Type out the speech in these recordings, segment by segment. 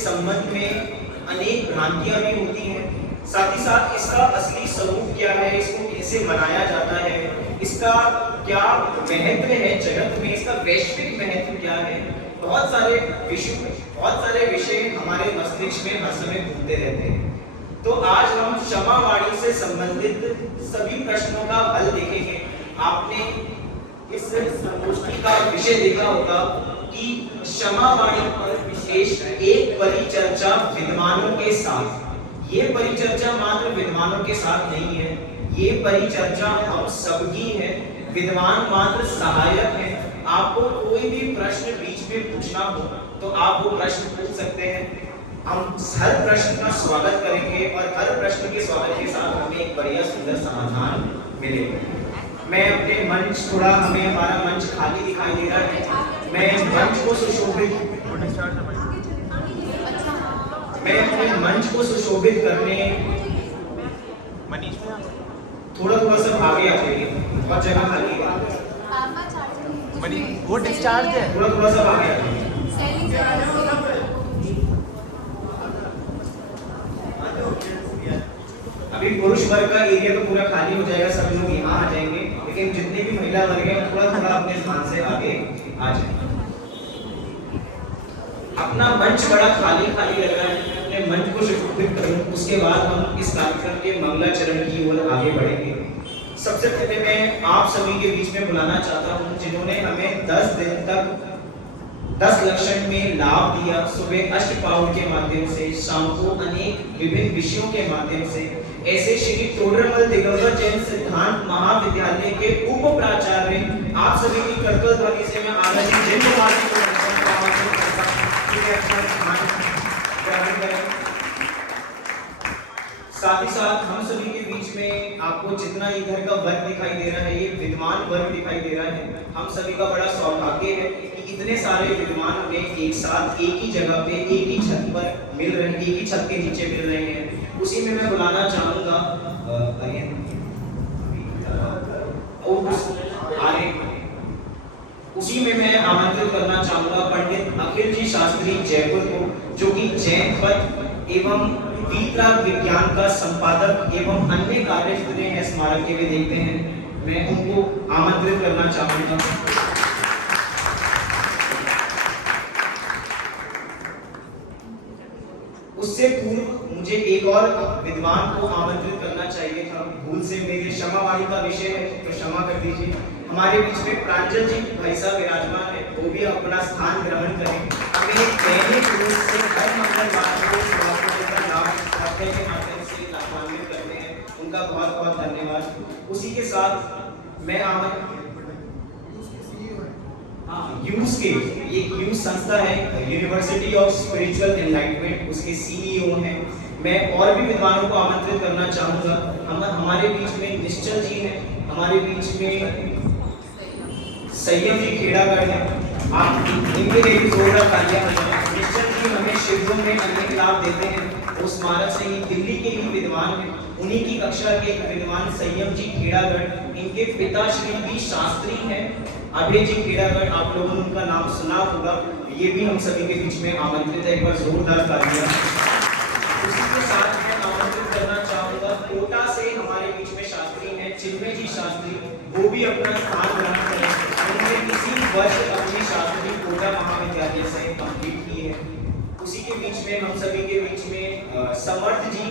संबंध में अनेक भ्रांतियां भी होती हैं। साथ ही साथ इसका असली स्वरूप क्या है, इसको कैसे मनाया जाता है, इसका क्या महत्व है जगत में, इसका वैश्विक महत्व क्या है, बहुत सारे विषय हमारे मस्तिष्क में हर समय घूमते रहते हैं। तो आज हम क्षमावाणी से संबंधित सभी प्रश्नों का हल देखेंगे। आपने इस संगोष्ठी का विषय देखा होगा कि क्षमावाणी पर विशेष एक परिचर्चा विद्वानों के साथ। ये परिचर्चा मात्र विद्वानों के साथ नहीं है, ये परिचर्चा हम सबकी है। विद्वान मात्र सहायक है। आपको कोई भी प्रश्न बीच में पूछना हो तो आप वो प्रश्न पूछ सकते हैं। हम हर प्रश्न का स्वागत करेंगे और हर प्रश्न के स्वागत के साथ हमें एक बढ़िया सुंदर समाधान मिलेगा। मैं अपने मंच हमें हमारा मंच खाली दिखाई दे रहा है। मैं मंच को सुशोभित करने थोड़ा सा आगे आ जाइए, बहुत जगह खाली है। वो डिस्चार्ज है, थोड़ा सा आगे आ जाइए। अभी पुरुष वर्ग का एरिया तो पूरा खाली हो जाएगा, सब लोग यहाँ आ जाएंगे, लेकिन जितने भी महिला वर्ग हैं थोड़ा अपने स्थान से आगे आ जाएंगे। अपना मंच बड़ा खाली लग रहा है, अपने मंच को सुशोभित करूं, उसके बाद हम इस कार्यक्रम के मंगलाचरण की ओर आगे बढ़ेंगे। सबसे पहले मैं आप सभी के बीच में बुलाना चाहता हूं जिन्होंने हमें 10 दिन तक 10 लक्षण में लाभ दिया। सुबह अष्टपाउल के माध्यम से, शाम को अनेक विभिन्न विषयों के माध्यम से। ऐसे श्री टोडरमल दिगंबर जैन सिद्धांत महाविद्यालय के उप प्राचार्य आप सभी की करतल ध्वनि से मैं आदरणीय जैन कुमार जी को साथ ही साथ हम सभी के बीच में आपको जितना इधर का वर्ग दिखाई दे रहा है, ये विद्वान वर्ग दिखाई दे रहा है। हम सभी का बड़ा सौभाग्य है कि इतने सारे विद्वान हमें एक साथ एक ही जगह पे एक ही छत पर मिल रहे हैं, एक ही छत के नीचे मिल रहे हैं। उसी में मैं बुलाना चाहूंगा उसी में मैं आमंत्रित करना चाहूंगा पंडित अखिल जी शास्त्री जयपुर को, जो कि जैन पद एवं वीतराग विज्ञान का संपादक एवं अन्य कार्य जुड़े हैं स्मारक के लिए देखते हैं। मैं उनको आमंत्रित करना चाहूंगा। उससे पूर्व मुझे एक और विद्वान को आमंत्रित करना चाहिए था, भूल से मेरे क्षमावाणी का विषय है तो क्षमा कर दीजिए। हमारे बीच में प्रांजल जी भाई साहब विराजमान है, वो भी अपना स्थान ग्रहण करें। हमें दैनिक रूप से हर मंगलवार को के माध्यम से लाभान्वित करते हैं, उनका बहुत बहुत धन्यवाद। उसी के साथ मैं यूज के ये यूज संस्था है, यूनिवर्सिटी ऑफ स्पिरिचुअल एनलाइटमेंट, उसके सीईओ हैं। मैं और भी विद्वानों को आमंत्रित करना चाहूंगा। हमारे बीच में निश्चल जी हैं, हमारे बीच में संयम जी खेड़ागढ़ हैं। आप इनके लिए भी जोरदार तालियां बजाएं। निश्चल जी हमें शिविरों में अनेक लाभ देते हैं, उस स्मारक से ही दिल्ली के ही विद्वान हैं। उन्हीं की कक्षा के विद्वान संयम जी खेड़ागढ़, इनके पिता श्री बी शास्त्री हैं अभय जी खेड़ागढ़, आप लोगों ने उनका नाम सुना होगा। ये भी हम सभी के बीच में आमंत्रित है, एक बार जोरदार तालियां। उसी के साथ मैं आमंत्रित करना चाहूंगा कोटा से हमारे बीच में शास्त्री हैं चिन्मय जी शास्त्री, वो भी अपना स्थान ग्रहण करें। उन्होंने इसी वर्ष अपनी शास्त्री कोटा महाविद्यालय से कंप्लीट की है। उसी के बीच में हम सभी के बीच में समर्थ जी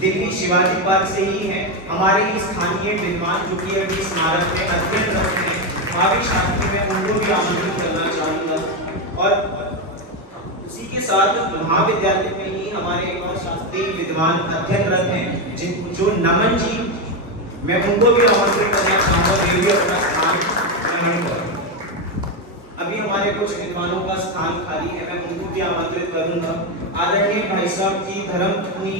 दिल्ली शिवाजी पार्क से ही हैं, हमारे ही स्थानीय विद्वान जो कि अभी स्मारक में अध्ययनरत हैं, भावी शास्त्री में उनको भी आमंत्रित करना चाहूंगा। और उसी के साथ महाविद्यालय में ही हमारे एक और शास्त्री विद्वान अध्ययनरत हैं जो नमन जी, मैं उनको भी आमंत्रित करना चाहूंगा, वे भी अपना स्थान ग्रहण करें। अभी हमारे कुछ विद्वानों का स्थान खाली है, मैं उनको भी आमंत्रित करूंगा। आदरणीय भाई साहब की धर्मपत्नी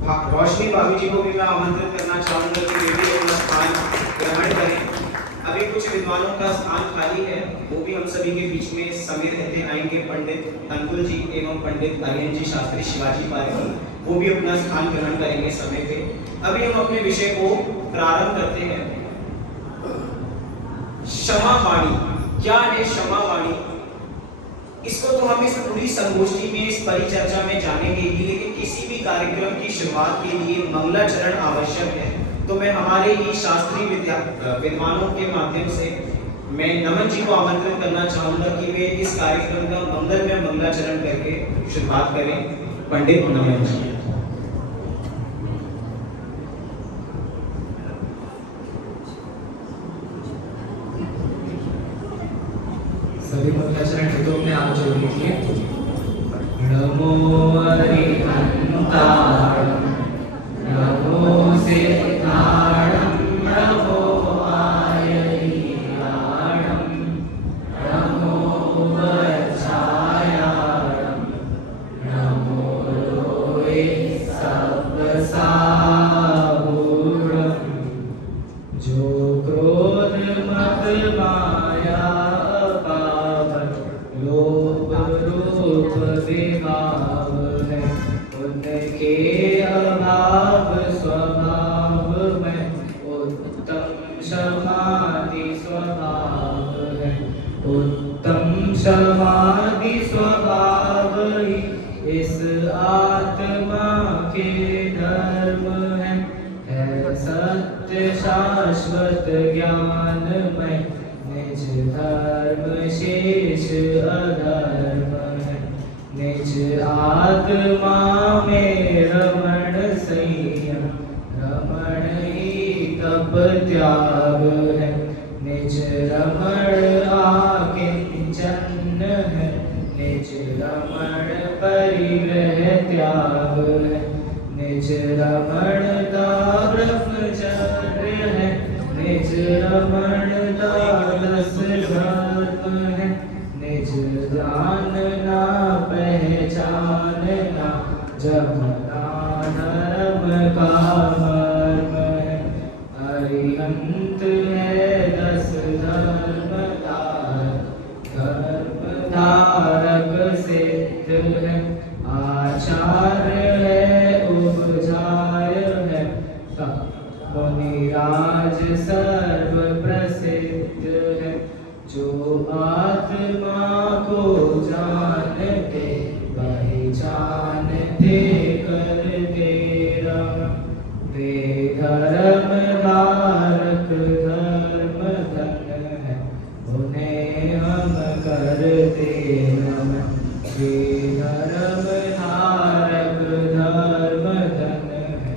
रोशनी भाभी जी को भी मैं आमंत्रित करना चाहूंगा कि वे भी अपना स्थान ग्रहण करें। अभी कुछ विद्वानों का स्थान खाली है, वो भी हम सभी के बीच में समय रहते आएंगे। पंडित अंकुल जी एवं पंडित अरियन जी शास्त्री शिवाजी पार्क, वो भी अपना स्थान ग्रहण करेंगे समय पे। अभी हम अपने विषय को प्रारंभ करते हैं। क्षमावाणी क्या है? क्षमावाणी इसको तो हम इस पूरी संगोष्ठी में, इस परिचर्चा में जानेंगे ही, लेकिन किसी भी कार्यक्रम की शुरुआत के लिए मंगलाचरण आवश्यक है। तो मैं हमारे ही शास्त्रीय विद्वानों के माध्यम से मैं नमन जी को आमंत्रित करना चाहूंगा कि वे इस कार्यक्रम का मंगलमय मंगलाचरण करके शुरुआत करें। पंडित नमन जी। सभी मंगलाचरण गीतों में आप जो लिखिए। नमो हरिहंताणं, नमो सिद्धाणं, नमो आयर्याणं, नमो वज्रायाणं, नमो लोहे सप्तसाहूरं, जो क्रोध मद माया लोभ रूप विभाव है, उनके अभाव स्वभाव में उत्तम समाधि स्वभाव है। उत्तम समाधि स्वभाव ही इस आत्मा के धर्म है सत्य शाश्वत ज्ञान में निज धर्म शेष अधर्म है। निज आत्मा में रमण संयम, रमण ही तप त्याग है। निज रमण आकिंचन है, निज रमण परिग्रह त्याग है। निज रमण ब्रह्मचर्य है, निज रमण दास धर्म है। निज जानना पहचानना जपना धर्म का मर्म है। अरिहंत है 10 धर्म धारक सिद्ध है। आचार्य है उपचार है, मुनिराज सर्व प्रसिद्ध है। जो आत्मा को जानते वही जानते करते रम। वे धर्म धारक धर्म धन है, उन्हें हम करते नमन। वे धर्म धारक धर्म धन है,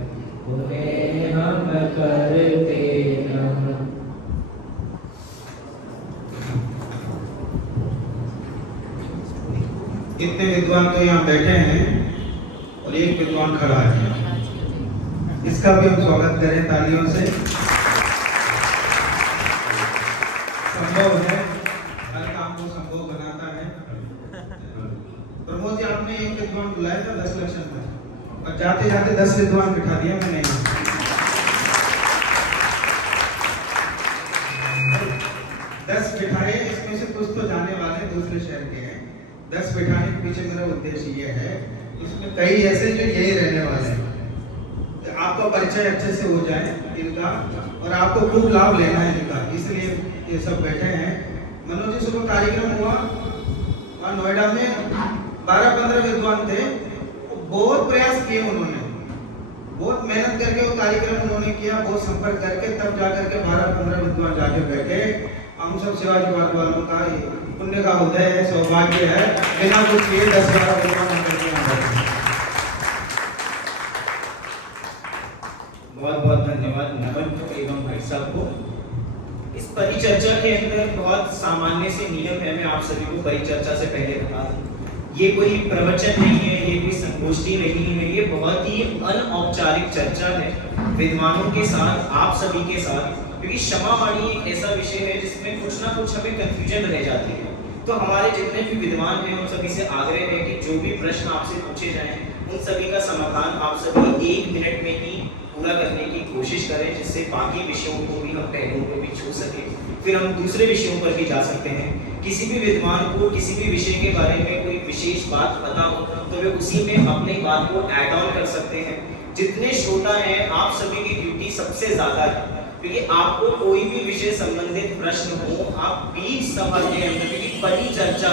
उन्हें हम करते नमन। कितने विद्वान तो यहाँ बैठे हैं और एक विद्वान खड़ा है, इसका भी हम स्वागत करें तालियों से। संभव है, हर काम को संभव बनाता है। प्रमोद जी, आपने एक विद्वान बुलाया था 10 लक्षण में, और जाते जाते 10 विद्वान बिठा दिया मैंने। 10 बिठाए, इसमें से कुछ तो जाने वाले दूसरे शहर के हैं। 10 बिठाने के पीछे मेरा उद्देश्य ये है, इसमें कई ऐसे जो यही रहने वाले हैं, तो आपका परिचय अच्छे से हो जाए इनका, और आपको खूब लाभ लेना है इनका, इसलिए ये सब बैठे हैं। मनोज जी, सुबह कार्यक्रम हुआ वहाँ नोएडा में, 12-15 विद्वान थे। बहुत प्रयास किए उन्होंने, बहुत मेहनत करके वो कार्यक्रम उन्होंने किया, बहुत संपर्क करके तब जाकर के 12-15 विद्वान जाके बैठे। हम सब शिवाजी बाग वालों का पुण्य का उदय है, सौभाग्य है, बिना कुछ किए 10-12 विद्वान करके यहाँ बैठे। बहुत बहुत धन्यवाद नमन एवं भाई साहब को। इस परिचर्चा के अंदर बहुत सामान्य से नियम है, मैं आप सभी को परिचर्चा से पहले बता दूं। ये कोई प्रवचन नहीं है, ये कोई संगोष्ठी नहीं है, ये बहुत ही अनौपचारिक चर्चा है विद्वानों के साथ, आप सभी के साथ। क्योंकि क्षमा वाणी एक ऐसा विषय है जिसमें कुछ ना कुछ हमें कंफ्यूजन रह जाती है। तो हमारे जितने भी विद्वान हैं उन सभी से आग्रह है कि जो भी प्रश्न आपसे पूछे जाएं उन सभी का समाधान आप सभी 1 मिनट में ही पूरा करने की कोशिश करें, जिससे बाकी विषयों को भी हम पहलुओं को भी छू सके, फिर हम दूसरे विषयों पर भी जा सकते हैं। किसी भी विद्वान को किसी भी विषय के बारे में कोई विशेष बात पता हो तो वे उसी में अपनी बात को ऐड ऑन कर सकते हैं। जितने श्रोता हैं आप सभी की ड्यूटी सबसे ज्यादा है, क्योंकि आपको कोई भी विषय संबंधित प्रश्न हो, आप बीच सभा के अंदर, क्योंकि परिचर्चा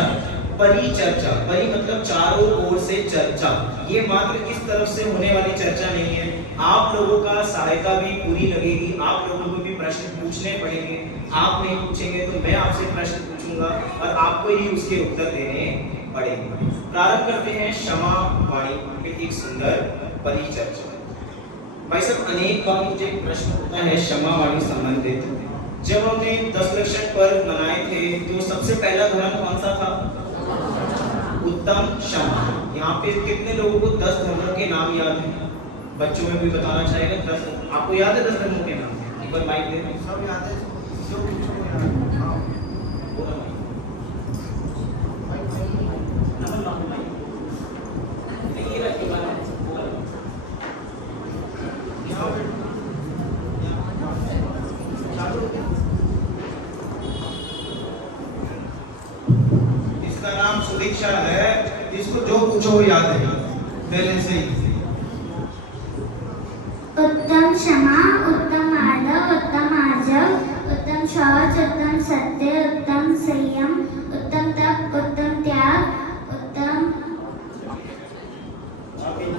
परिचर्चा, परि मतलब चारों ओर से चर्चा, ये मात्र इस तरफ से होने वाली चर्चा नहीं है, आप लोगों का सहायता भी पूरी लगेगी, आप लोगों को भी प्रश्न पूछने पड़ेंगे, आप नहीं पूछेंगे तो मैं आपसे प्रश्न पूछूंगा और आपको ही उसके उत्तर देने पड़ेंगे। प्रारंभ करते हैं क्षमा वाणी के एक सुंदर परिचर्चा। भाई साहब, अनेक बार मुझे प्रश्न होता है क्षमा वाणी संबंधित। जब हमने 10 लक्षण पर्व मनाए थे तो सबसे पहला धर्म कौन सा था? उत्तम क्षमा। यहाँ पे कितने लोगों को 10 धर्मों के नाम याद हैं? बच्चों में भी बताना चाहेगा 10? आपको याद है 10 धर्मों के नाम? एक बार माइक दे दो। सब याद है, जो कुछ हो याद है। हाँ। ये रखिए वाला है। इसका नाम सुदीक्षा है, इसको जो पूछो वो याद है पहले से ही। उत्तम क्षमा, उत्तम आदर, उत्तम आर्जव, उत्तम शौच, उत्तम सत्य, उत्तम संयम, उत्तम तप, उत्तम त्याग,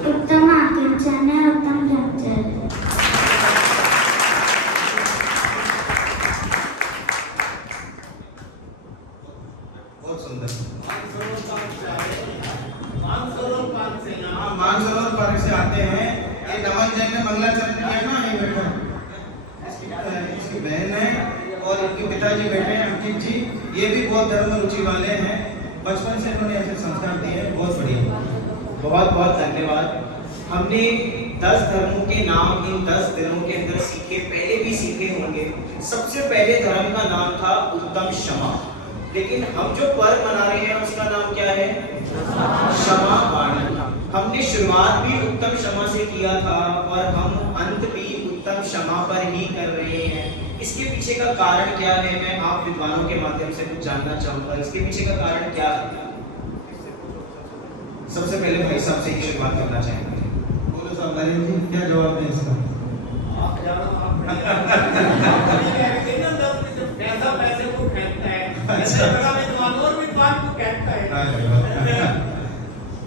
उत्तम आकिंचन्य, उत्तम ब्रह्मचर्य। बहुत सुंदर। हाँ, मानसरोवर पार्क से आते हैं। ये नमन जैन ने मंगलाचरण किया ना, ये बेटा इसकी बहन है और इनके पिताजी बैठे हैं अंकित जी, ये भी बहुत धर्म रुचि वाले हैं, बचपन से इन्होंने ऐसे संस्कार दिए हैं, बहुत बढ़िया। बहुत बहुत धन्यवाद। हमने 10 धर्मों के नाम इन 10 दिनों के अंदर सीखे, पहले भी सीखे होंगे। सबसे पहले धर्म का नाम था उत्तम क्षमा, लेकिन हम जो पर्व मना रहे हैं उसका नाम क्या है? क्षमा वाणी। हमने शुरुआत भी उत्तम क्षमा से किया था और हम अंत भी उत्तम क्षमा पर ही कर रहे हैं। इसके पीछे का कारण क्या है, मैं आप विद्वानों के माध्यम से कुछ जानना चाहूंगा। इसके पीछे का कारण क्या है? सबसे पहले भाई साहब से ही शुरुआत करना चाहेंगे। बोलो साहब, नरेंद्र जी क्या जवाब दें इसका?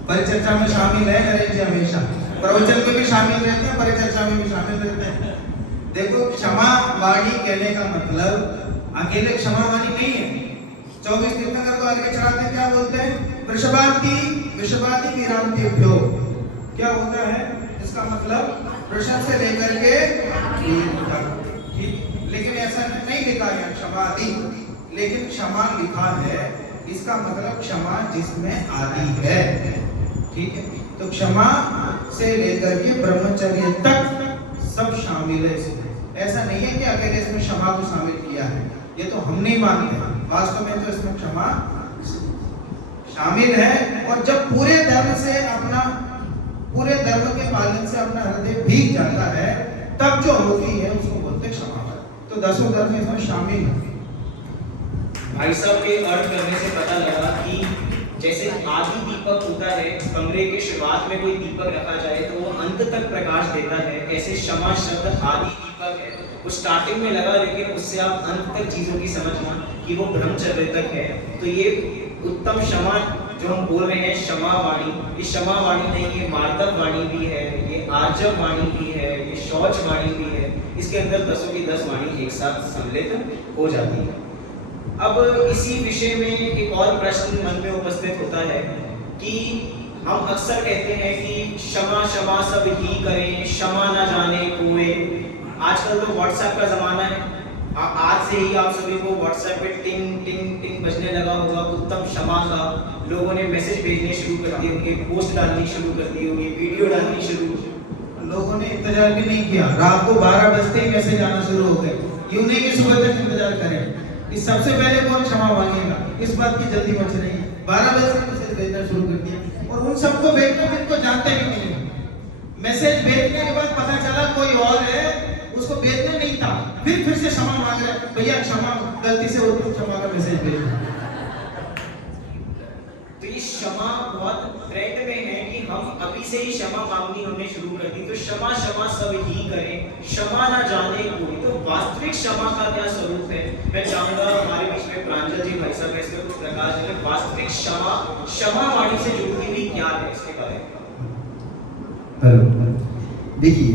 परिचर्चा में शामिल है नरेंद्र जी, हमेशा प्रवचन में भी शामिल रहते हैं, परिचर्चा में भी शामिल रहते हैं। देखो, क्षमा वाणी कहने का मतलब अकेले क्षमा वाणी नहीं है। 24 तीर्थंकर को आगे चढ़ाते क्या बोलते हैं? वृषभाति विषभाति विरांतिभ्यो। क्या होता है इसका मतलब? वृषभ से लेकर के वीर तक। ठीक, लेकिन ऐसा नहीं लिखा है क्षमादि, लेकिन क्षमा लिखा है। इसका मतलब क्षमा जिसमें आदि है। ठीक है, तो क्षमा से लेकर के ब्रह्मचर्य तक सब शामिल है इसमें। ऐसा नहीं है कि अकेले इसमें क्षमा को शामिल किया है, ये तो हम नहीं मानते। वास्तव में तो इसमें क्षमा शामिल है। और जब पूरे धर्म से अपना, पूरे धर्म के पालन से अपना हृदय भीग जाता है, तब जो होती है उसको बोलते क्षमा। तो 10 धर्म इसमें शामिल है। भाई साहब के अर्थ करने से पता लगा कि जैसे आदि दीपक होता है, कमरे के शुरुआत में कोई दीपक रखा जाए तो वो अंत तक प्रकाश देता है, ऐसे क्षमा शब्द आदि दीपक है। वो स्टार्टिंग में लगा, लेकिन उससे आप अंत तक चीजों की समझना कि वो ब्रह्मचर्य तक है। तो ये उत्तम क्षमा जो हम बोल रहे हैं, क्षमा वाणी, ये क्षमा वाणी नहीं, ये मार्दव वाणी भी है, ये आर्जव वाणी भी है, ये शौच वाणी भी है। इसके अंदर 10 की 10 वाणी एक साथ सम्मिलित हो जाती है। अब इसी विषय में एक और प्रश्न मन में उपस्थित होता है कि हम अक्सर कहते हैं कि क्षमा क्षमा सब ही करें, क्षमा न जाने कोई। आजकल तो व्हाट्सएप का जमाना है, आज से ही आप सभी को व्हाट्सएप पे टिंग टिंग टिंग बजने लगा होगा उत्तम क्षमा का। लोगों ने मैसेज भेजने शुरू कर दिए होंगे, पोस्ट डालनी शुरू कर दी होगी, वीडियो डालनी शुरू। लोगों ने इंतजार भी नहीं किया, रात को 12 बजते ही मैसेज आना शुरू हो गए। यूं नहीं कि सुबह तक इंतजार करें। इस सबसे पहले कौन क्षमा मांगेगा, इस बात की जल्दी मच रही है। 12 बजे से मैसेज भेजना शुरू कर दिया, और उन सबको भेजना जिनको जानते भी नहीं। मैसेज भेजने के बाद पता चला कोई और है, उसको भेजना नहीं था, फिर से क्षमा मांग रहे, भैया क्षमा, गलती से वो क्षमा का मैसेज भेज। तो ये क्षमा बहुत ट्रेंड में है कि हम अभी से ही क्षमा मांगनी हमने शुरू कर दी, तो क्षमा क्षमा सब ही करें, क्षमा ना जाने कोई। तो वास्तविक क्षमा का क्या स्वरूप है? मैं चाहूंगा हमारे बीच में प्रांजल जी भाई साहब इसमें कुछ प्रकाश डालें। वास्तविक क्षमा, क्षमा वाणी से जुड़ी हुई क्या है, इसके बारे में। हेलो, देखिए,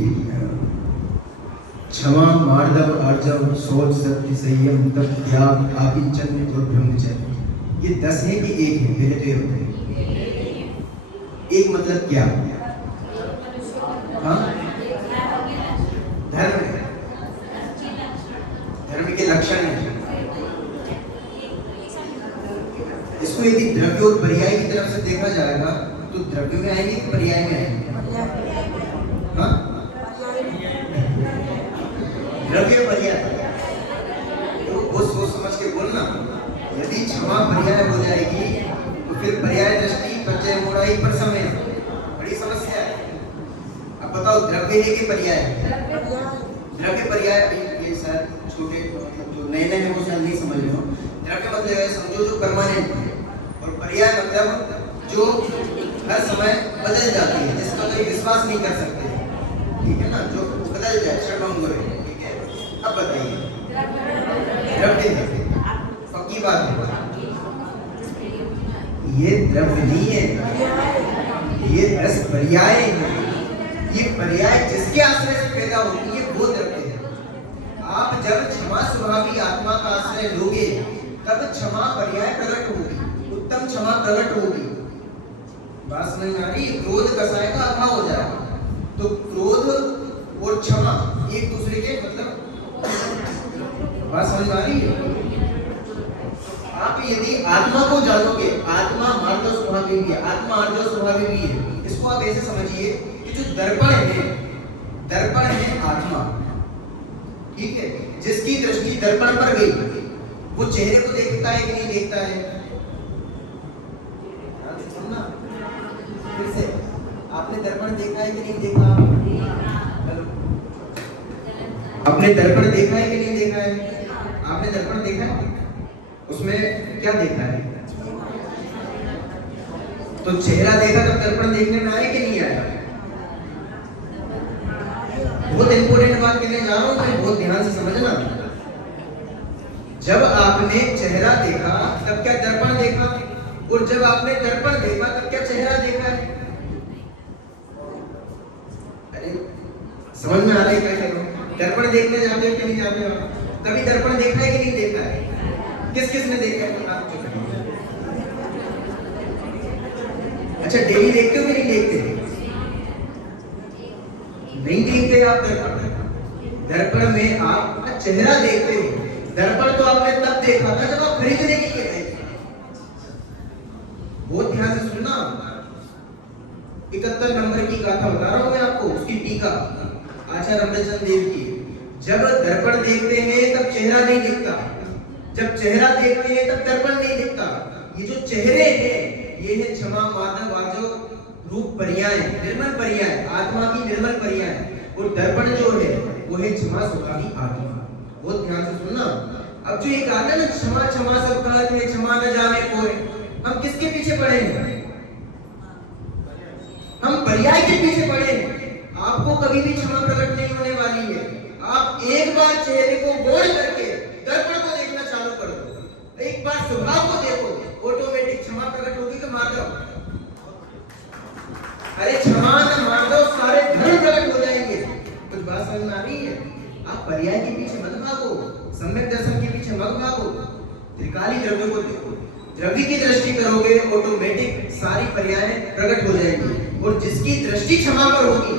क्षमा, मार्दव, आर्जव, शौच, सत्य, संयम, तप, त्याग, आकिंचन और ब्रह्मचर्य, ये 10 है कि एक है? पहले तो ये बताइए, एक मतलब क्या? हाँ, धर्म, धर्म के लक्षण है। इसको यदि द्रव्य और पर्याय की तरफ से देखा जाएगा तो द्रव्य में आएंगे कि पर्याय में आएंगे? हाँ, द्रव्य पर्याय, तो वो सोच समझ के बोलना। यदि क्षमा पर्याय हो जाएगी तो फिर पर्याय दृष्टि, प्रत्यय, मोड़ाई, पर समय, बड़ी समस्या है। अब बताओ, द्रव्य है कि पर्याय? द्रव्य पर्याय, ये सर छोटे मतलब जो नए नए हैं वो शायद नहीं समझ रहे हो। द्रव्य मतलब है, समझो, जो परमानेंट है, और पर्याय मतलब जो हर समय बदल जाती है, जिसका कोई विश्वास नहीं कर सकते, ठीक है ना, जो बदल जाए, क्षणभंगुर है, ठीक है। अब बताइए, द्रव्य है, पक्की बात है, ये द्रव्य नहीं है, ये रस पर्याय है। ये पर्याय जिसके आश्रय से पैदा होती है वो द्रव्य है। आप जब क्षमा स्वभावी आत्मा का आश्रय लोगे तब क्षमा पर्याय प्रकट होगी, उत्तम क्षमा प्रकट होगी। बात समझ में आ रही है? क्रोध कसाय का अभाव हो जाएगा, तो क्रोध और क्षमा एक दूसरे के मतलब, बात समझ में आ रही है? आप यदि आत्मा को जानोगे, आत्मा मार्दव स्वभावी भी है, आत्मा आर्जव स्वभावी भी है। इसको आप ऐसे समझिए कि जो दर्पण है, दर्पण है आत्मा, ठीक है, जिसकी दृष्टि दर्पण पर गई, वो चेहरे को देखता है कि नहीं देखता है? सुनना फिर से, आपने दर्पण देखा है कि नहीं देखा? आपने दर्पण देखा है कि नहीं देखा है? आपने दर्पण देखा है? उसमें क्या देखा है? तो चेहरा देखा तो दर्पण देखने में आया कि नहीं आया? बहुत इंपॉर्टेंट बात कहने जा रहा हूं, मैं बहुत ध्यान से समझना। जब आपने चेहरा देखा तब क्या दर्पण देखा, और जब आपने दर्पण देखा तब क्या चेहरा देखा है? अरे समझ में आ रहा है क्या कह रहा हूं? दर्पण देखने जाते हो कि नहीं जाते हो? कभी दर्पण देखा है कि नहीं देखा है? किस किस ने देखा है? अच्छा, डेली देखते हो कि नहीं देखते? नहीं देखते आप दर्पण। दर्पण में आप अपना चेहरा देखते हो। दर्पण तो आपने तब देखा था जब आप खरीदने के लिए गए। बहुत ध्यान से सुनना, 71 नंबर की गाथा बता रहा हूं मैं आपको, उसकी टीका आचार्य रमणचंद्र देव की। जब दर्पण देखते हैं तब चेहरा नहीं दिखता, जब चेहरा देखते हैं तब दर्पण नहीं दिखता। ये जो चेहरे हैं ये है क्षमा, मार्दव, आर्जव, रूप पर्याय, निर्मल पर्याय, आत्मा की निर्मल पर्याय। और दर्पण जो है वो है क्षमा स्वभावी आत्मा। बहुत ध्यान से सुनना। अब जो ये कहा ना, क्षमा क्षमा सब कहते हैं, क्षमा न जाने कोई, हम किसके पीछे पड़े हैं? हम पर्याय के पीछे पड़े हैं। आपको कभी भी क्षमा प्रकट नहीं होने वाली है। आप एक बार चेहरे को गोल करके दर्पण को देखना चालू कर दो, एक बार स्वभाव को देखो, ऑटोमेटिक क्षमा प्रकट होगी कि मार्दव? अरे क्षमा न मार्दव सारे धर्म प्रकट हो जाएंगे। कुछ बात समझ में आ रही है? आप पर्याय के पीछे मत भागो, सम्यक दर्शन के पीछे मत भागो, त्रिकाली द्रव्य को देखो। द्रव्य की दृष्टि करोगे ऑटोमेटिक सारी पर्याय प्रकट हो जाएंगी। और जिसकी दृष्टि क्षमा पर होगी,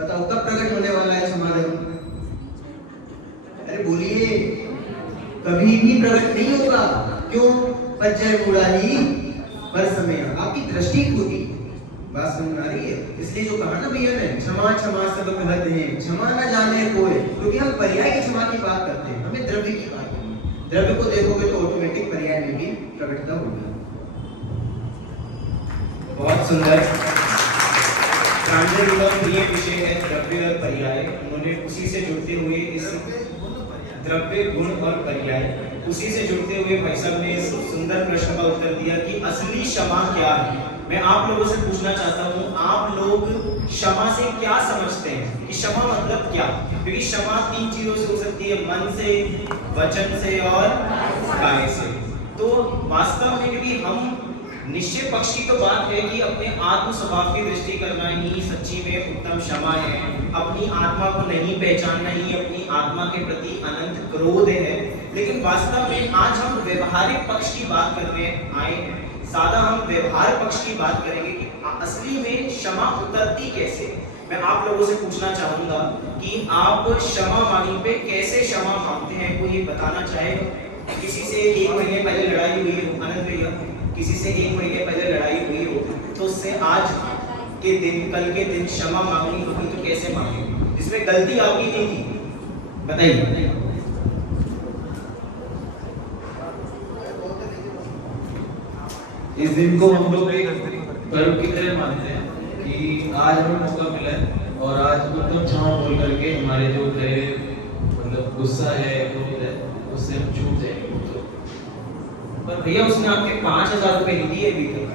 बताओ कब प्रकट होने वाला है क्षमा देव? अरे बोलिए, कभी भी प्रकट नहीं होगा। क्यों? पज्जय मुरारी पर समय, आपकी दृष्टि होगी। बात समझ में आ रही है? इसलिए जो कहा ना भैया ने, क्षमा क्षमा सब कहते हैं, क्षमा न जाने कोई, क्योंकि हम पर्याय की क्षमा की बात करते हैं, हमें द्रव्य की बात करनी है। द्रव्य को देखोगे तो ऑटोमेटिक पर्याय में भी प्रकटता होगी। बहुत सुंदर। प्रांजल का प्रिय विषय है द्रव्य और पर्याय। उन्होंने उसी से जुड़ते हुए इस द्रव्य, गुण और पर्याय, उसी से जुड़ते हुए भाई साहब ने इस सुंदर प्रश्न का उत्तर दिया कि असली क्षमा क्या है। मैं आप लोगों से पूछना चाहता हूँ, आप लोग क्षमा से क्या समझते हैं कि क्षमा मतलब क्या? क्योंकि क्षमा 3 चीजों से हो सकती है, मन से, वचन से और काया से। तो वास्तव में क्योंकि हम निश्चय पक्ष की तो बात है कि अपने आत्म स्वभाव की दृष्टि करना ही सच्ची में उत्तम क्षमा है। अपनी आत्मा को नहीं पहचानना ही अपनी आत्मा के प्रति अनंत क्रोध है। लेकिन वास्तव में आज हम व्यवहारिक पक्ष की बात करने आए हैं। सादा हम व्यवहार पक्ष की बात करेंगे कि असली में क्षमा उतरती कैसे। मैं आप लोगों से पूछना चाहूंगा कि आप क्षमा मांगने पे कैसे क्षमा मांगते हैं, कोई बताना चाहेगा? किसी से 1 महीने पहले लड़ाई हुई हो, आनंद भैया, किसी से 1 महीने पहले लड़ाई हुई हो तो उससे आज के दिन, कल के दिन क्षमा मांगनी होगी तो कैसे मांगेंगे, जिसमें गलती आपकी नहीं थी? बताइए। इस दिन को हम लोग एक गर्व की तरह मानते हैं कि आज हमें मौका मिला है और आज उत्तम क्षमा बोल करके हमारे जो गए मतलब गुस्सा है, क्रोध है, उससे हम छूट जाएंगे। पर भैया उसने आपके 5,000 रुपए नहीं दिए अभी तक,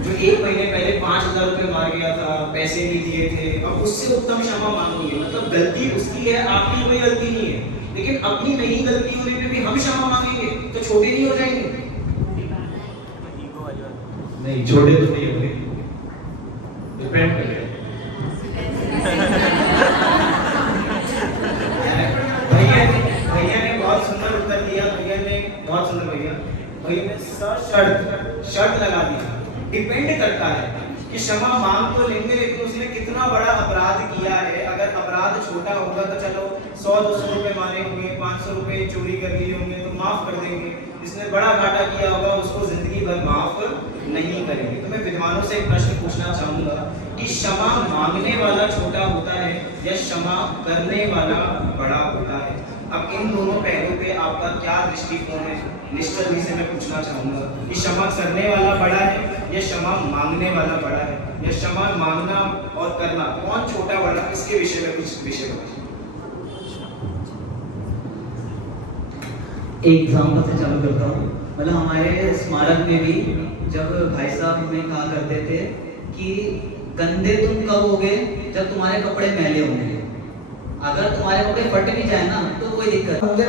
जो 1 महीने पहले 5,000 रुपए मार गया था, पैसे नहीं दिए थे, अब उससे उत्तम क्षमा मांगनी है। मतलब गलती उसकी है, आपकी कोई गलती नहीं है। लेकिन अपनी नहीं गलती होने पे भी हम क्षमा मांगेंगे तो छोटे नहीं हो जाएंगे? नहीं, छोटे तो नहीं होंगे, डिपेंड करेगा। भैया ने बहुत सुंदर उत्तर दिया। भैया ने बहुत सुंदर, भैया ने शर्त लगा दिया। डिपेंड करता है कि क्षमा मांग तो लेंगे, लेकिन उसने कितना बड़ा अपराध किया है। अगर अपराध छोटा होगा तो चलो 100-200 रुपए मारे होंगे, 500 रुपए चोरी कर लिए होंगे तो माफ कर देंगे। जिसने बड़ा घाटा किया होगा उसको जिंदगी भर माफ नहीं करेंगे। तो मैं विद्वानों से एक प्रश्न पूछना चाहूंगा कि क्षमा मांगने वाला छोटा होता है या क्षमा करने वाला बड़ा होता है? अब इन दोनों पहलुओं पे आपका क्या दृष्टिकोण है? निश्चल जी से मैं पूछना चाहूंगा कि क्षमा करने वाला बड़ा है या क्षमा मांगने वाला बड़ा है, या क्षमा मांगना और करना कौन छोटा बड़ा, इसके विषय में कुछ विषय बताइए। एक एग्जाम्पल से चालू करता हूँ। मतलब हमारे स्मारक में भी जब भाई साहब हमें कहा करते थे कि गंदे तुम कब होगे, जब तुम्हारे कपड़े मैले होंगे। अगर तुम्हारे कपड़े फट भी जाए ना तो कोई दिक्कत होंगे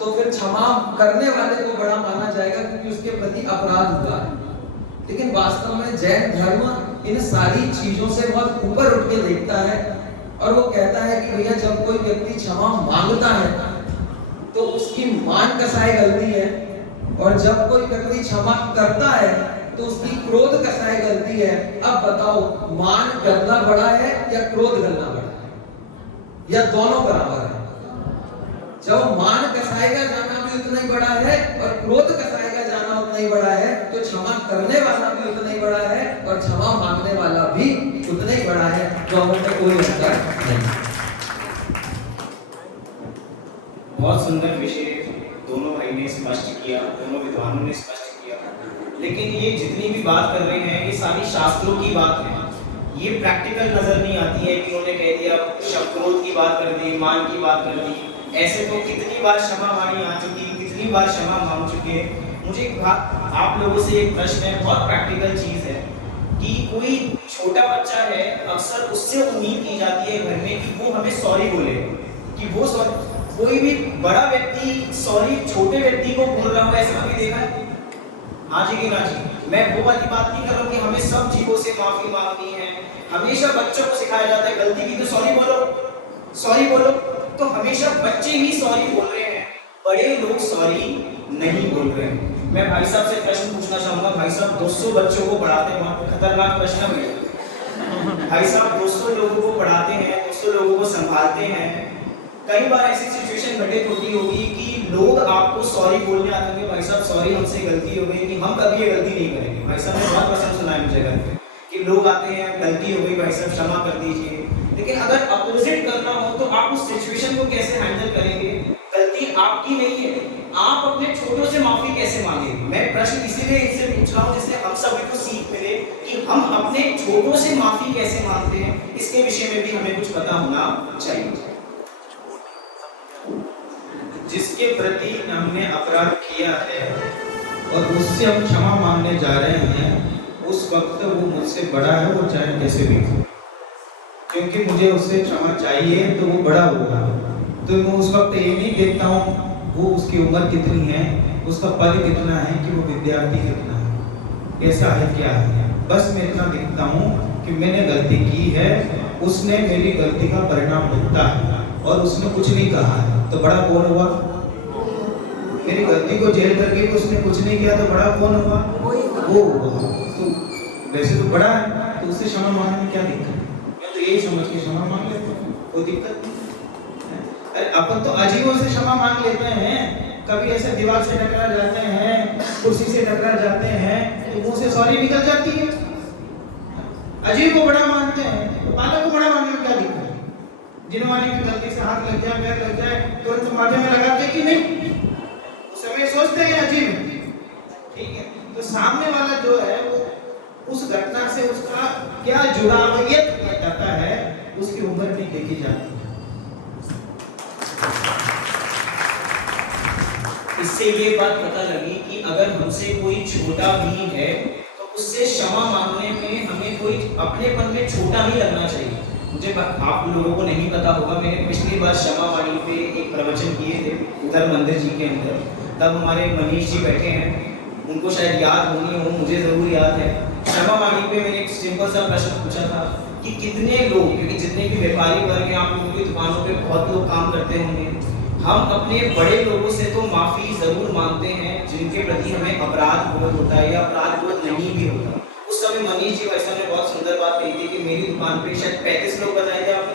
तो फिर क्षमा करने वाले को बड़ा माना जाएगा क्योंकि उसके प्रति अपराध हुआ है। लेकिन वास्तव में जैन धर्म इन सारी चीजों से बहुत ऊपर उठ के देखता है और वो कहता है कि भैया जब कोई व्यक्ति क्षमा मांगता है तो उसकी मान कसाई गलती है, और जब कोई व्यक्ति क्षमा करता है तो उसकी क्रोध कसाई गलती है। अब बताओ, मान गलना बड़ा है या क्रोध गलना बड़ा है, या दोनों बराबर है? जब मान कसाएगा जाना भी उतना ही बड़ा है और क्रोध कसाएगा जाना उतना ही बड़ा है, तो क्षमा करने वाला भी उतना ही बड़ा है और क्षमा मांगने वाला भी उतना ही बड़ा है। दोनों में कोई अंतर नहीं। बहुत सुंदर विषय दोनों भाई ने स्पष्ट किया, दोनों विद्वानों ने स्पष्ट किया। लेकिन ये जितनी भी बात कर रहे हैं ये सारी शास्त्रों की बात है, ये प्रैक्टिकल नजर नहीं आती है कि उन्होंने कह दिया क्रोध की बात कर दी, मान की बात कर दी। ऐसे तो कितनी बार क्षमा मांगी आ चुकी, कितनी बार क्षमा मांग चुके हैं। मुझे आप लोगों से एक प्रश्न है, बहुत प्रैक्टिकल चीज है कि कोई छोटा बच्चा है, अक्सर उससे उम्मीद की जाती है घर में कि वो हमें सॉरी बोले, कि वो सॉरी। कोई भी बड़ा व्यक्ति सॉरी छोटे व्यक्ति को बोल रहा हो, ऐसा कभी देखा है? हाँ जी कि ना जी? मैं वो वाली बात नहीं कर रहा हूँ कि हमें सब चीजों से माफी मांगनी है। हमेशा बच्चों को सिखाया जाता है गलती की तो सॉरी बोलो, सॉरी बोलो। तो हमेशा बच्चे ही सॉरी बोल रहे हैं, बड़े लोग सॉरी नहीं बोल रहे हैं। मैं भाई साहब से प्रश्न पूछना चाहूंगा। भाई साहब 200 बच्चों को पढ़ाते हैं, बहुत खतरनाक प्रश्न है। भाई साहब 200 लोगों को पढ़ाते हैं, 200 लोगों को संभालते हैं। कई बार ऐसी सिचुएशन घटित होती होगी कि लोग आपको सॉरी बोलने आते होंगे, भाई साहब सॉरी हमसे गलती हो गई, कि हम कभी ये गलती नहीं करेंगे। भाई साहब ने बहुत पसंद सुना है मुझे घर पे कि लोग आते हैं, गलती हो गई भाई साहब क्षमा कर दीजिए। लेकिन अगर अपोजिट करना हो तो आप उस सिचुएशन को कैसे हैंडल करेंगे? गलती आपकी नहीं है, आप अपने छोटों से माफी कैसे मांगेंगे? मैं प्रश्न इसीलिए इनसे पूछ रहा हूँ जिससे हम सभी को सीख मिले कि हम अपने छोटों से माफी कैसे मांगते हैं। इसके विषय में भी हमें कुछ पता होना चाहिए। जिसके प्रति हमने अपराध किया है और उससे हम क्षमा मांगने जा रहे हैं, उस वक्त वो मुझसे बड़ा है, वो चाहे कैसे भी हो। क्योंकि मुझे उससे क्षमा चाहिए तो वो बड़ा होगा, तो मैं उस वक्त ये नहीं देखता हूँ वो उसकी उम्र कितनी है, उसका पद कितना है, कि वो विद्यार्थी कितना है, कैसा है, क्या है। बस मैं इतना देखता हूँ कि मैंने गलती की है, उसने मेरी गलती का परिणाम भुगता है और उसने कुछ नहीं कहा है, तो बड़ा कौन हुआ? मेरी गलती को जेल करके उसने कुछ नहीं किया, तो बड़ा कौन हुआ? वो हुआ। तो वैसे तो बड़ा है, तो उससे क्षमा मांगने में क्या दिक्कत है? मैं तो यही समझ के क्षमा मांग लेता हूँ, कोई दिक्कत नहीं। अरे अपन तो अजीबों से क्षमा मांग लेते हैं, कभी ऐसे दीवार से टकरा जाते हैं, कुर्सी से टकरा जाते हैं, तो मुंह से सॉरी निकल जाती है। अजीब को बड़ा मानते हैं, तो बालक को बड़ा मानने में क्या दिक्कत है? जिनवानी की गलती से हाथ लग जाए, पैर लग जाए, तुरंत माथे में लगाते कि नहीं? उस समय सोचते हैं अजीब है, ठीक है। तो सामने वाला जो है वो उस घटना से उसका क्या जुड़ाव है ये कहता है, उसकी उम्र नहीं देखी जाती। इससे ये बात पता लगी कि अगर हमसे कोई छोटा भी है तो उससे क्षमा मांगने में हमें कोई अपनेपन में छोटा नहीं लगना चाहिए। मुझे आप लोगों को नहीं पता होगा, मैंने पिछली बार क्षमा वाणी पे एक प्रवचन किए थे उधर मंदिर जी के अंदर, तब हमारे मनीष जी बैठे हैं, उनको शायद याद होनी हो, मुझे जरूर याद है। क्षमा वाणी पे मैंने एक सिंपल सा प्रश्न पूछा था कि कितने लोग, क्योंकि जितने भी व्यापारी वर्ग हैं, आप लोगों की दुकानों पे बहुत लोग काम करते होंगे, हम अपने बड़े लोगों से तो माफी जरूर मांगते हैं जिनके प्रति हमें अपराध बोध होता है या अपराध बोध नहीं भी होता। उस समय मनीष जी वैसा ने बहुत सुंदर बात कही थी कि मेरी दुकान पे शायद 35 लोग बताए थे आपने,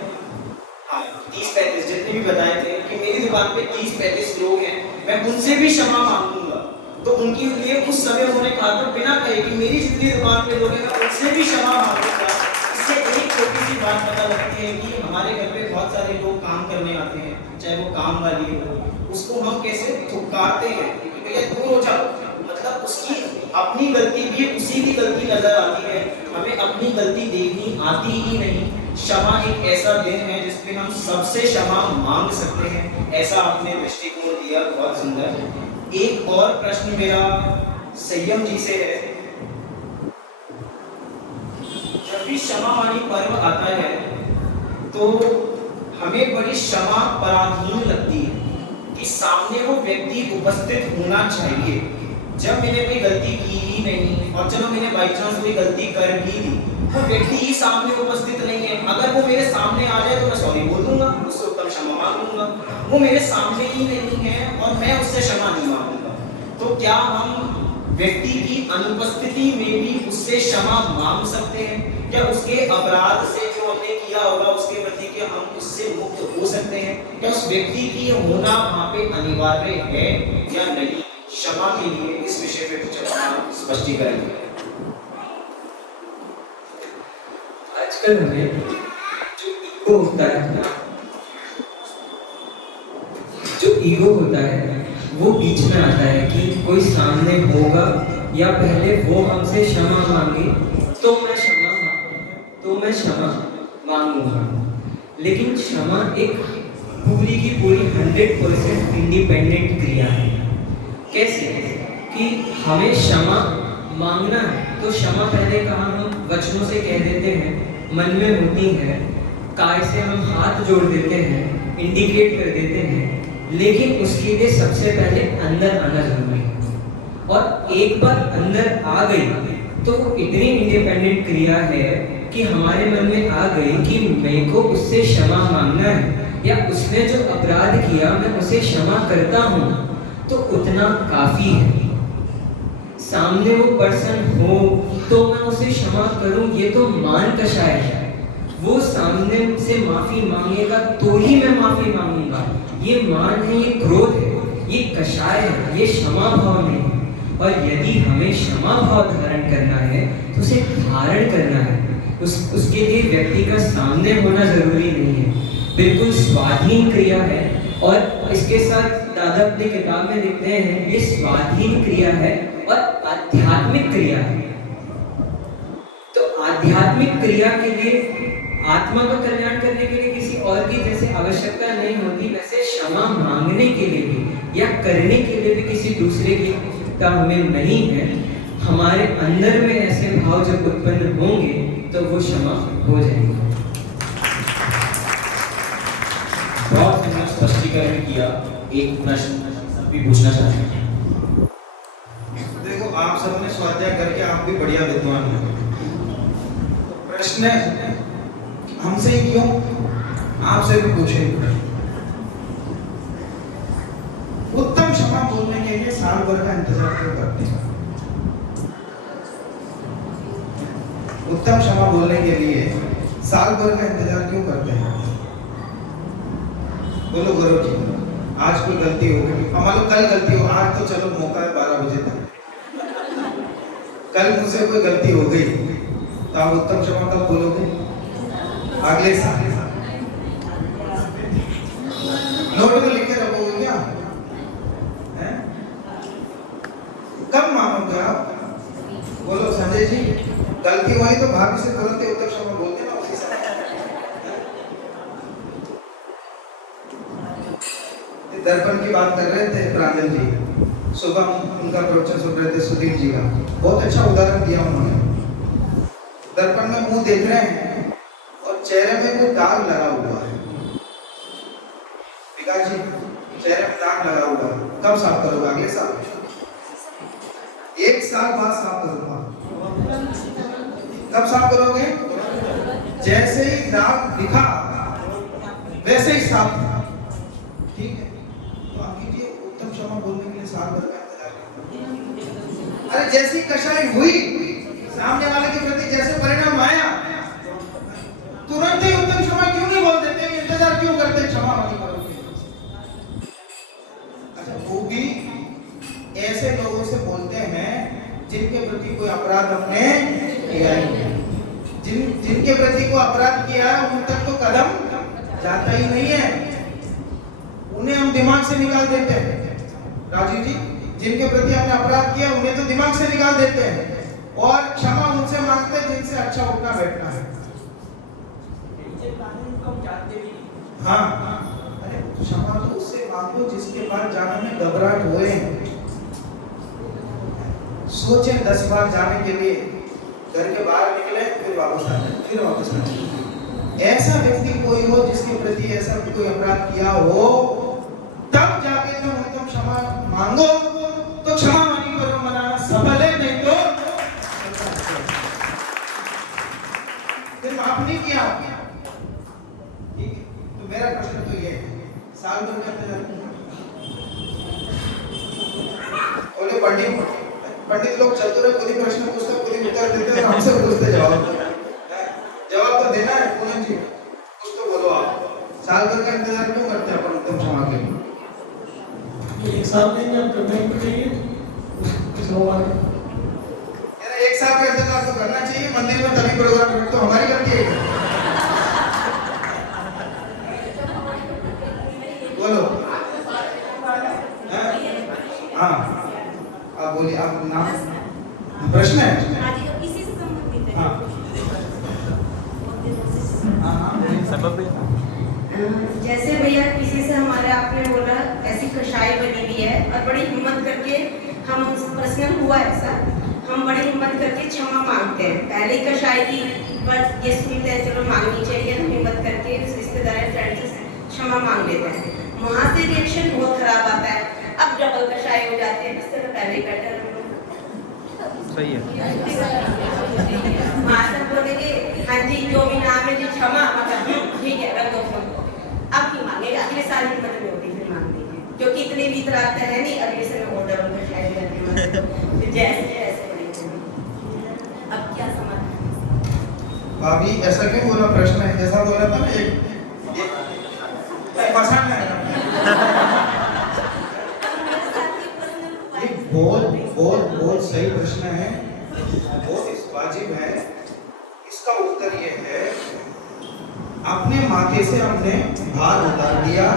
हाँ 30-35 जितने भी बताए थे कि मेरी दुकान पे 30-35 लोग हैं, मैं उनसे भी क्षमा मांगूंगा। तो उनके लिए उस समय उन्होंने कहा था बिना कहे कि मेरी जितनी दुकान पे लोग हैं मैं उनसे भी क्षमा मांगूंगा। इससे एक छोटी सी बात पता लगती है कि हमारे घर पे बहुत सारे लोग काम करने आते हैं, चाहे वो काम वाली हो, उसको हम कैसे धुकारते हैं कि भैया दूर हो जाओ, मतलब उसकी अपनी गलती भी उसी की गलती नजर आती है, हमें अपनी गलती देखनी आती ही नहीं। क्षमा एक ऐसा दिन है जिसपे हम सबसे क्षमा मांग सकते हैं, ऐसा आपने दृष्टिकोण दिया, बहुत सुंदर। एक और प्रश्न मेरा संयम जी से है, जब भी क्षमावाणी पर्व आता है तो हमें बड़ी क्षमा पराधीन लगती है कि सामने वो व्यक्ति उपस्थित होना चाहिए। जब मैंने कोई गलती की ही नहीं और चलो मैंने बाई चांस कोई गलती कर भी दी, वो व्यक्ति ही सामने उपस्थित नहीं है, अगर वो मेरे सामने आ जाए तो मैं सॉरी बोल दूंगा, उससे उत्तम क्षमा मांग लूंगा। वो मेरे सामने ही नहीं है और मैं उससे क्षमा नहीं मांगूंगा, तो क्या हम व्यक्ति की अनुपस्थिति में भी उससे क्षमा मांग सकते हैं? क्या उसके अपराध से जो हमने किया होगा उसके प्रति क्या हम उससे मुक्त हो सकते हैं? क्या उस व्यक्ति की होना वहां पे अनिवार्य है या नहीं? क्षमा के लिए इस विषय पे कुछ अपना स्पष्टीकरण करें। आजकल हमें जो ईगो होता है वो बीच में आता है कि कोई सामने होगा या पहले वो हमसे क्षमा मांगे तो मैं क्षमा मांगूंगा। लेकिन क्षमा एक पूरी की पूरी 100% इंडिपेंडेंट क्रिया है। कैसे कि हमें क्षमा मांगना है तो क्षमा पहले कहा हम वचनों से कह देते हैं, मन में होती है, काय से हम हाथ जोड़ देते हैं, इंडिकेट कर देते हैं, लेकिन उसके लिए सबसे पहले अंदर आना जरूरी है। और एक बार अंदर आ गई तो वो इतनी इंडिपेंडेंट क्रिया है कि हमारे मन में आ गई कि मेरे को उससे क्षमा मांगना है या उसने जो अपराध किया मैं उसे क्षमा करता हूँ, तो उतना काफी है। सामने वो पर्सन हो तो मैं उसे क्षमा करूं, ये तो मान कषाय है। वो सामने से माफी मांगेगा तो ही मैं माफी मांगूंगा। ये मान है, ये क्रोध है, ये कषाय है, ये क्षमा भाव नहीं है। और यदि हमें क्षमा भाव धारण करना है तो उसे धारण करना है, उसके लिए व्यक्ति का सामने होना जरूरी नहीं है, बिल्कुल स्वाधीन क्रिया है। और इसके साथ दादा अपनी किताब में लिखते हैं ये स्वाधीन क्रिया है और आध्यात्मिक क्रिया है। तो आध्यात्मिक क्रिया के लिए आत्मा का कल्याण करने के लिए किसी और की जैसे आवश्यकता नहीं होती, वैसे क्षमा मांगने के लिए भी या करने के लिए भी किसी दूसरे की आवश्यकता हमें नहीं है। हमारे अंदर में ऐसे भाव जब उत्पन्न होंगे तो वो क्षमा हो जाएगी। बहुत सुंदर स्पष्टीकरण किया। एक प्रश्न भी पूछना चाहते हैं। देखो, आप सबने स्वाध्याय करके आप भी बढ़िया विद्वान हैं। प्रश्न हमसे ही क्यों, आपसे भी पूछेंगे। उत्तम क्षमा बोलने के लिए साल भर का इंतजार क्यों करते हैं? उत्तम क्षमा बोलने के लिए साल भर का इंतजार क्यों करते हैं? बोलो गौरव जी, आज कोई गलती हो गई, हमारे कल गलती हो, आज तो चलो मौका है 12 बजे तक, कल मुझसे कोई गलती हो गई तो आप उत्तम क्षमा कब बोलोगे? अगले साल। नोट में लिख के रखोगे क्या? हैं? कब मानोगे आप? बोलो संजय जी, गलती हुई तो भाभी से तुरंत ही उत्तम क्षमा बोल देना उसी समय। दर्पण की बात कर रहे थे प्रांजल जी, सुबह उनका प्रवचन सुन रहे थे सुदीप जी का, बहुत अच्छा उदाहरण दिया उन्होंने। दर्पण में मुंह देख रहे हैं और चेहरे में कोई दाग लगा हुआ है। विकास जी, चेहरे में दाग लगा हुआ है, कब साफ करोगे? अगले साल? 1 साल बाद साफ करूंगा। कब साफ करोगे? जैसे ही दाग दिखा वैसे ही साफ था। ठीक है, तो आप कीजिए उत्तम क्षमा बोलने के लिए साल भर का इंतजार। अरे जैसी कषाय हुई, सामने वाले के प्रति जैसे परिणाम आया, तुरंत ही उत्तम क्षमा क्यों नहीं बोल देते? इंतजार क्यों करते? क्षमा नहीं करोगे? अच्छा, वो भी ऐसे लोगों से बोलते हैं जिनके प्रति कोई अपराध हमने किया ही नहीं। जिनके प्रति कोई अपराध किया है उन तक तो कदम जाता ही नहीं है, उन्हें हम दिमाग से निकाल देते हैं। राजीव जी, जिनके प्रति हमने अपराध किया उन्हें तो दिमाग से निकाल देते हैं और क्षमा उनसे मांगते हैं जिनसे अच्छा उठना बैठना है। हाँ, अरे क्षमा तो उससे मांगो जिसके पास जाने में घबराहट होए, सोचे 10 बार जाने के लिए, घर के बाहर निकले फिर वापस आ जाए, फिर वापस आ जाए। ऐसा व्यक्ति कोई हो जिसके प्रति ऐसा कोई अपराध किया हो, तब जाके जो तुम क्षमा मांगो तो क्षमा मांगी करो, मनाना सफल है, नहीं तो माफ नहीं किया। ठीक है, तो मेरा प्रश्न तो ये है, साल भर का इंतजार। बोले पंडित लोग चतुर है, खुद ही प्रश्न पूछते, खुद ही उत्तर देते हैं, हमसे पूछते जवाब तो देना है। पूनम जी, कुछ तो बोलो आप, साल भर का इंतजार क्यों करते हैं अपन उत्तम क्षमा के लिए? 1 साल नहीं आप करना ही चाहिए। यार 1 साल का इंतजार तो करना चाहिए, मंदिर में तभी प्रोग्राम रख, तो हमारी गलती है। बोलो। हाँ, आप बोलिए, आप नाम, प्रश्न है? इसी से संबंधित है। हाँ, जैसे भैया किसी से हमारे आपने बोला ऐसी कषाय बनी हुई है और बड़ी हिम्मत करके हम पर्सनल हुआ ऐसा, हम बड़ी हिम्मत करके क्षमा मांगते हैं। पहले कषाय की बस ये सुनते हैं चलो मांगनी चाहिए, हम हिम्मत करके रिश्तेदार फ्रेंड से क्षमा मांग लेते हैं। वहाँ से रिएक्शन बहुत खराब आता है, अब डबल कषाय हो जाते हैं, इससे तो पहले ही बेटर हम लोग सही है। माता बोलेंगे हाँ जी जो भी नाम है जी क्षमा, मतलब ठीक है रख दो फोन, अब नहीं मांगेगा, अगले साल ही मतलब होती फिर मांग दीजिए, क्योंकि इतने भी इतराते हैं नहीं, अगले से मैं ऑर्डर उनका शायद करती जैसे जैसे बड़ी। अब क्या समाधान? भाभी ऐसा क्यों बोला? प्रश्न है जैसा बोला था ना, एक पसंद है बहुत सही प्रश्न है, बहुत वाजिब है। इसका उत्तर ये है, अपने माथे से हमने भार उतार दिया,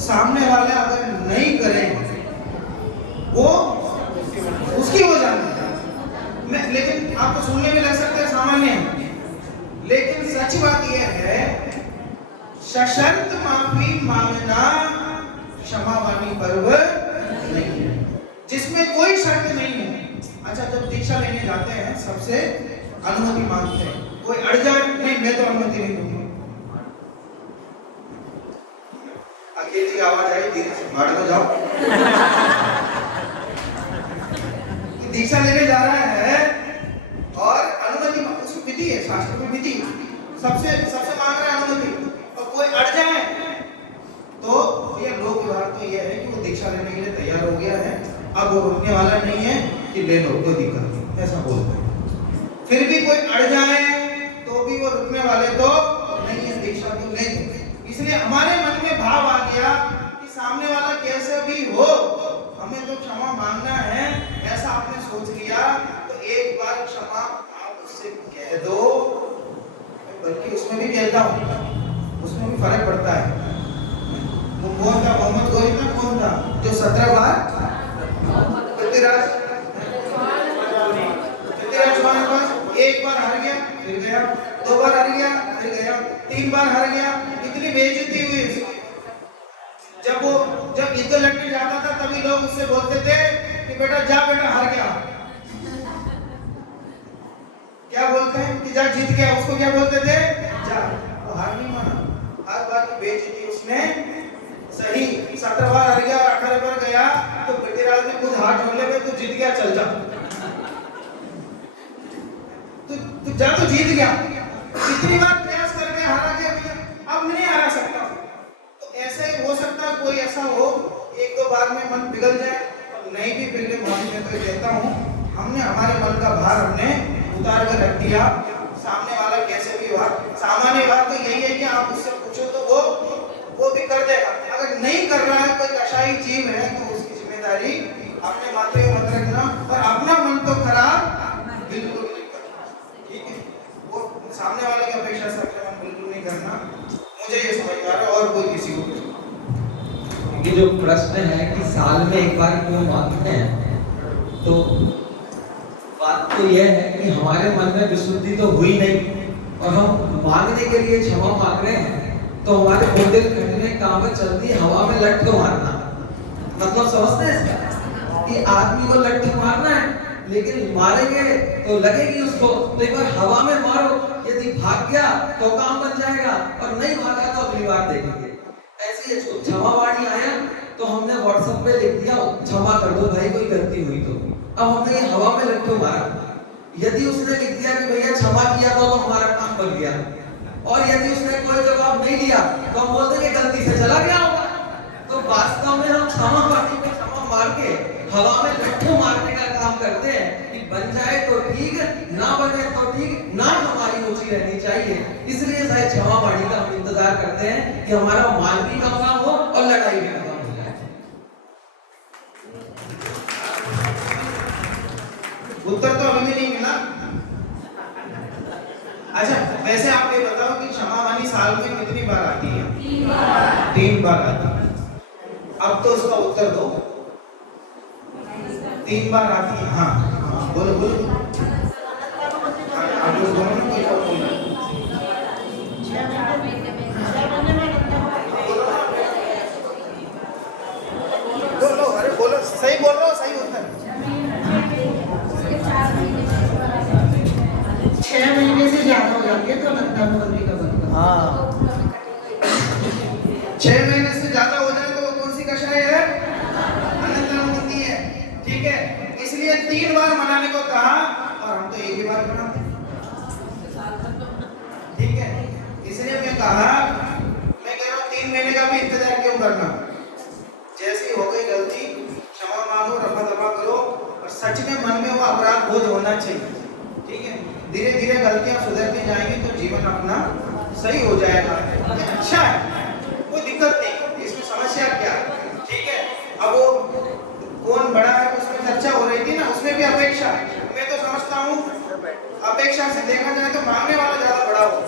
सामने वाले अगर नहीं करें वो उसकी हो जाती है। लेकिन आपको सुनने में लग सकता है सामान्य, लेकिन सच बात यह है, सशर्त माफी मांगना क्षमावानी पर्व नहीं है, जिसमें कोई शर्त नहीं है। अच्छा, जब दीक्षा लेने जाते हैं सबसे अनुमति मांगते हैं, कोई अड़ जाए, नहीं मैं तो अनुमति नहीं दूंगी। अकेली की आवाज आई, धीरे से भाड़ में जाओ। दीक्षा लेने जा रहा है और अनुमति उसकी विधि है, शास्त्र में विधि, सबसे सबसे मांग रहा है अनुमति, और कोई अड़ जाए तो ये लोक व्यवहार तो ये है कि वो दीक्षा लेने के लिए तैयार हो गया है, अब वो रुकने वाला नहीं है कि ले लो कोई दिक्कत नहीं, ऐसा बोलते हैं। फिर भी कोई अड़ जाए तो भी वो रुकने वाले तो नहीं है, दीक्षा तो नहीं है। इसलिए हमारे मन में भाव आ गया कि सामने वाला कैसे भी हो हमें तो क्षमा मांगना है, ऐसा आपने सोच लिया तो एक बार क्षमा आप उससे कह दो, बल्कि उसमें भी कहता हूँ, उसमें भी फर्क पड़ता है। वो कौन था, मोहम्मद गोरी था, कौन था जो 17 बार पृथ्वीराज एक बार हार गया, फिर गया, 2 बार हार गया, फिर गया, 3 बार हार गया, इतनी बेइज्जती हुई उसकी। जब युद्ध लड़ने जाता था तभी लोग उससे बोलते थे कि बेटा जा, बेटा हार गया। क्या बोलते हैं कि जा जीत गया, उसको क्या बोलते थे, जा। वो हार नहीं माना, हर बार की बेइज्जती उसने सही। 17 बार हार गया, 18 बार गया तो पृथ्वीराज ने खुद हाथ जोड़ने में, तू जीत गया, चल जा, तू जा, तू जीत गया। कितनी बार प्रयास करके हारा गया भैया, अब नहीं हारा सकता। तो ऐसे ही हो सकता है कोई ऐसा हो 1-2 बार में मन पिघल जाए, और नहीं भी पिघले, माफी मैं तो कहता हूँ, हमने हमारे मन का भार हमने उतार कर रख दिया। सामने वाला कैसे भी हुआ, सामान्य बात तो यही है कि आप उससे पूछो तो वो भी कर देगा। अगर नहीं कर रहा है, कोई कशाई जीव है, तो उसकी जिम्मेदारी अपने माथे में मत रखना, और अपना मन तो खराब बिल्कुल नहीं करना, ठीक है। वो सामने वाले की अपेक्षा से अपने मन बिल्कुल नहीं करना, मुझे ये समझ में आ रहा है। और कोई किसी को ये जो प्रश्न है कि साल में एक बार क्यों मांगते हैं, तो बात तो यह है कि हमारे मन में विशुद्धि तो हुई नहीं, और हम मांगने के लिए क्षमा मांग रहे हैं, तो हमारे बुंदेलखंड में कहावत चलती है, हवा में लट्ठ मारना। मतलब समझते हैं इसका कि आदमी को लट्ठ मारना है, लेकिन मारेंगे तो लगेगी उसको, तो एक बार हवा में मारो, यदि भाग गया तो काम बन जाएगा, और नहीं भागा तो अगली बार देखेंगे। ऐसे ही क्षमावाणी आया तो हमने व्हाट्सएप पे लिख दिया, क्षमा कर दो भाई, कोई गलती हुई तो। अब हमने ये हवा में लट्ठू मारा। यदि उसने लिख दिया कि भैया क्षमा किया तो हमारा काम बन गया, और यदि उसने कोई जवाब नहीं दिया तो हम बोल देंगे गलती से चला गया होगा। तो वास्तव में हम क्षमा पार्टी में क्षमा मार के हवा में लट्ठू मारने का काम करते हैं कि बन जाए तो ठीक, ना बने तो ठीक, ना हमारी रुचि रहनी चाहिए। इसलिए शायद क्षमा वाणी का हम इंतजार करते हैं कि हमारा मान भी कम ना हो और लड़ाई भी कम हो जाए। उत्तर तो अभी भी नहीं मिला। अच्छा, वैसे आप ये बताओ कि क्षमावाणी साल में कितनी बार आती है? 3 बार आती है। अब तो उसका उत्तर दो। 3 बार आती है, हाँ बोलो बोलो। आप लोग दोनों ने कोई बोलो, अरे बोलो, सही बोल रहे हो, सही उत्तर। 6 महीने से ज्यादा हो जाती है तो लगता है का बनता। हाँ, 6 महीने से ज्यादा हो जाए तो वो कौन सी कषाय है? अनंतरमुक्ति है, ठीक है। इसलिए 3 बार मनाने को कहा, और हम तो एक ही बार मनाते हैं, ठीक है। इसलिए मैं कह रहा हूँ 3 महीने का भी इंतजार क्यों करना। जैसी हो गई गलती, क्षमा मांगो, रफा दफा करो, और सच में मन में वो अपराध बोध होना चाहिए, ठीक है। धीरे धीरे गलतियां सुधरती जाएंगी तो जीवन अपना सही हो जाएगा। अच्छा है, कोई दिक्कत नहीं, इसमें समस्या क्या है, ठीक है। अब वो कौन बड़ा है उसमें चर्चा हो रही थी ना, उसमें भी अपेक्षा, मैं तो समझता हूँ अपेक्षा से देखा जाए तो मांगने वाला ज्यादा बड़ा हो,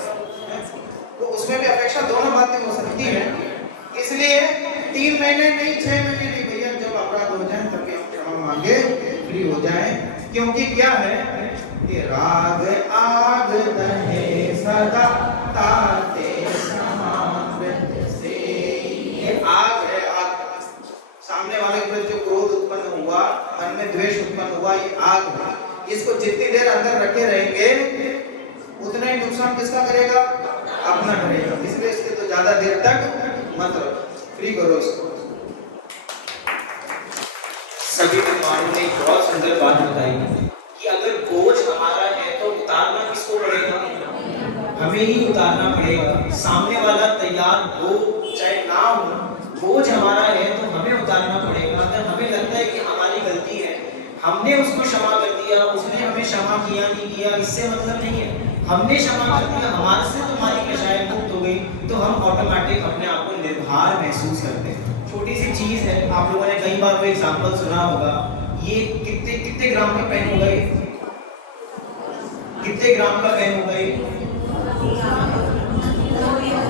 तो उसमें भी अपेक्षा, दोनों बातें हो सकती है। इसलिए 3 महीने नहीं, 6 महीने नहीं भैया, जब अपराध हो जाए तभी हम क्षमा मांगे, फ्री हो जाए। क्योंकि क्या है कि राग आग दहे सदा ताते समान से, ये आग है, आग। सामने वाले के प्रति जो क्रोध उत्पन्न हुआ, मन में द्वेष उत्पन्न हुआ, ये आग है। जितनी देर अंदर रखे रहेंगे उतना ही नुकसान किसका करेगा? अपना करेगा। इसलिए इसके तो ज्यादा देर तक मत रखो, फ्री करो इसको। सभी विद्वानों ने एक बहुत सुंदर बात बताई कि अगर बोझ हमारा है तो उतारना किसको पड़ेगा? हमें ही उतारना पड़ेगा। सामने वाला तैयार हो चाहे ना हो, बोझ हमारा है तो हमें उतारना पड़ेगा। अगर हमें लगता है कि हमारी गलती है, हमने उसको क्षमा कर दिया, उसने हमें क्षमा किया नहीं किया, इससे मतलब नहीं है। हमने क्षमा कर दिया, हमारे से तुम्हारी कषाय मुक्त हो गई, तो हम ऑटोमेटिक अपने आप को निर्भर महसूस करते हैं। छोटी सी चीज है, आप लोगों ने कई बार वो एग्जांपल सुना होगा। ये कितने कितने ग्राम का पेन होगा? ये कितने ग्राम का पेन होगा? ये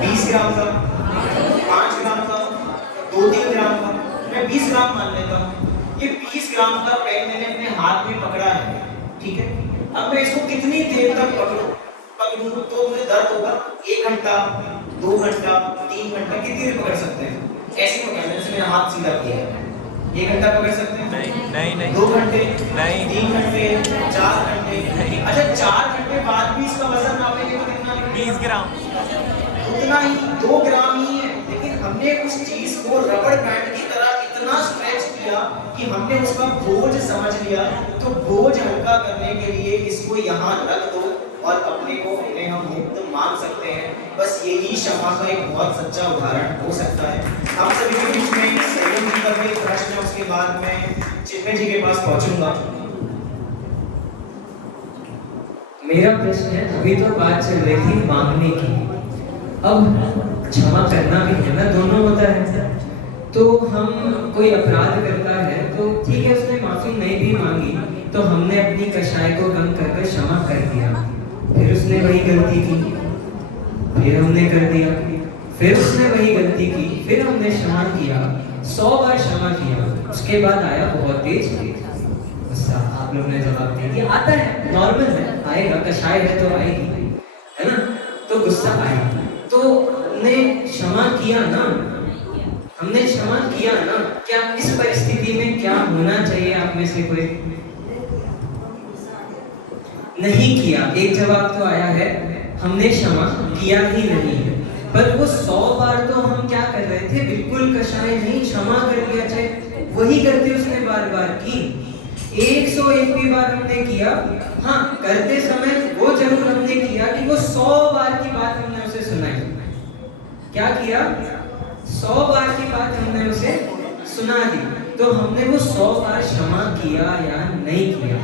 20 ग्राम का, 5 ग्राम का, 2-3 ग्राम का, मैं 20 ग्राम मान लेता हूँ। ये 20 ग्राम का पेन मैंने अपने हाथ में पकड़ा है, ठीक है। अब मैं इसको कितनी देर तक पकड़ूं तो मुझे दर्द होगा? 1 घंटा, 2 घंटा, 3 घंटा, कितनी देर पकड़ सकते हैं? ऐसे पकड़ना है, जैसे मेरा हाथ सीधा किया है। 1 घंटा पकड़ सकते हैं? नहीं। 2 घंटे? नहीं। 3 घंटे? 4 घंटे? अच्छा, 4 घंटे बाद भी इसका वजन नापेंगे तो कितना? 20 ग्राम। उतना ही, 2 ग्राम ही है, लेकिन हमने उस चीज को रबड़ बैंड की तरह इतना स्ट्रेच किया कि हमने उसका बोझ समझ लिया। तो बोझ हल्का करने के लिए इसको यहाँ रख दो और अपने को अपने हम मुक्त मान सकते हैं। बस यही क्षमा का एक बहुत सच्चा उदाहरण हो सकता है। आप सभी के बीच में संयम जी का भी एक प्रश्न है, उसके बाद मैं चिन्मय जी के पास पहुंचूंगा। मेरा प्रश्न है, अभी तो बात चल रही थी मांगने की, अब क्षमा करना भी है ना, दोनों होता है। तो हम कोई अपराध करता है तो ठीक है, उसने माफी नहीं भी मांगी तो हमने अपनी कषाय को बंद कर क्षमा कर दिया। फिर उसने वही गलती की, फिर हमने कर दिया, फिर उसने वही गलती की, फिर हमने क्षमा किया, 100 बार क्षमा किया। उसके बाद आया बहुत तेज गुस्सा। आप लोग ने जवाब दे दिया, आता है, नॉर्मल है, आएगा, कषाय है तो आएगी, है ना। तो गुस्सा आया तो हमने क्षमा किया ना, हमने क्षमा किया ना। क्या इस परिस्थिति में क्या होना चाहिए आप में से कोई? नहीं किया। एक जवाब तो आया है, हमने क्षमा किया ही नहीं है। पर वो 100 बार तो हम क्या कर रहे थे? बिल्कुल कषाय नहीं, क्षमा कर दिया, चाहे वही गलती उसने बार बार की। 101 भी बार हमने किया, हाँ, करते समय वो जरूर हमने किया कि वो 100 बार की बात हमने उसे सुनाई। क्या किया? 100 बार की बात हमने उसे सुना दी। तो हमने वो 100 बार क्षमा किया या नहीं किया?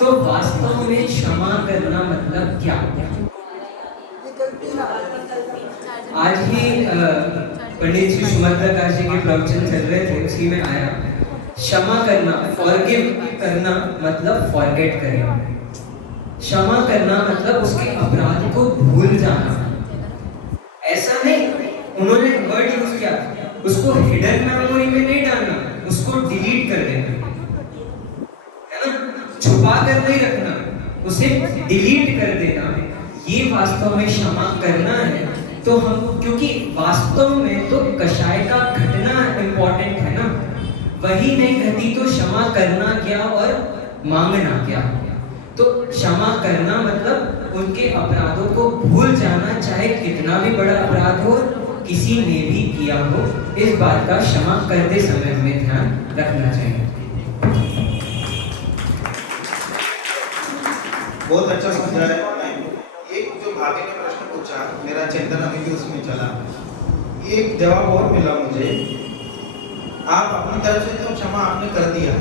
तो वास्तव में क्षमा करना मतलब क्या? आज ही पंडित जी सुमंत्रकाश जी के प्रवचन चल रहे थे, उसी में आया क्षमा करना, फॉरगिव करना मतलब फॉरगेट करना। क्षमा करना मतलब उसके अपराध को भूल जाना। ऐसा नहीं, उन्होंने वर्ड यूज किया, उसको हिडन मेमोरी में नहीं डालना, उसको डिलीट कर देना, है ना, छुपा कर नहीं रखना, उसे डिलीट कर देना। ये वास्तव में क्षमा करना है। तो हम, क्योंकि वास्तव में तो कषाय का घटना इंपॉर्टेंट है ना, वही नहीं घटी तो क्षमा करना क्या और मांगना क्या? तो क्षमा करना मतलब उनके अपराधों को भूल जाना, चाहे कितना भी बड़ा अपराध हो, किसी ने भी किया हो, इस बात का क्षमा करते समय हमें ध्यान रखना चाहिए। बहुत अच्छा समझाया। एक जो भाभी ने प्रश्न पूछा, मेरा चिंतन अभी भी उसमें चला, एक जवाब और मिला मुझे। आप अपनी तरफ से तो क्षमा आपने कर दिया,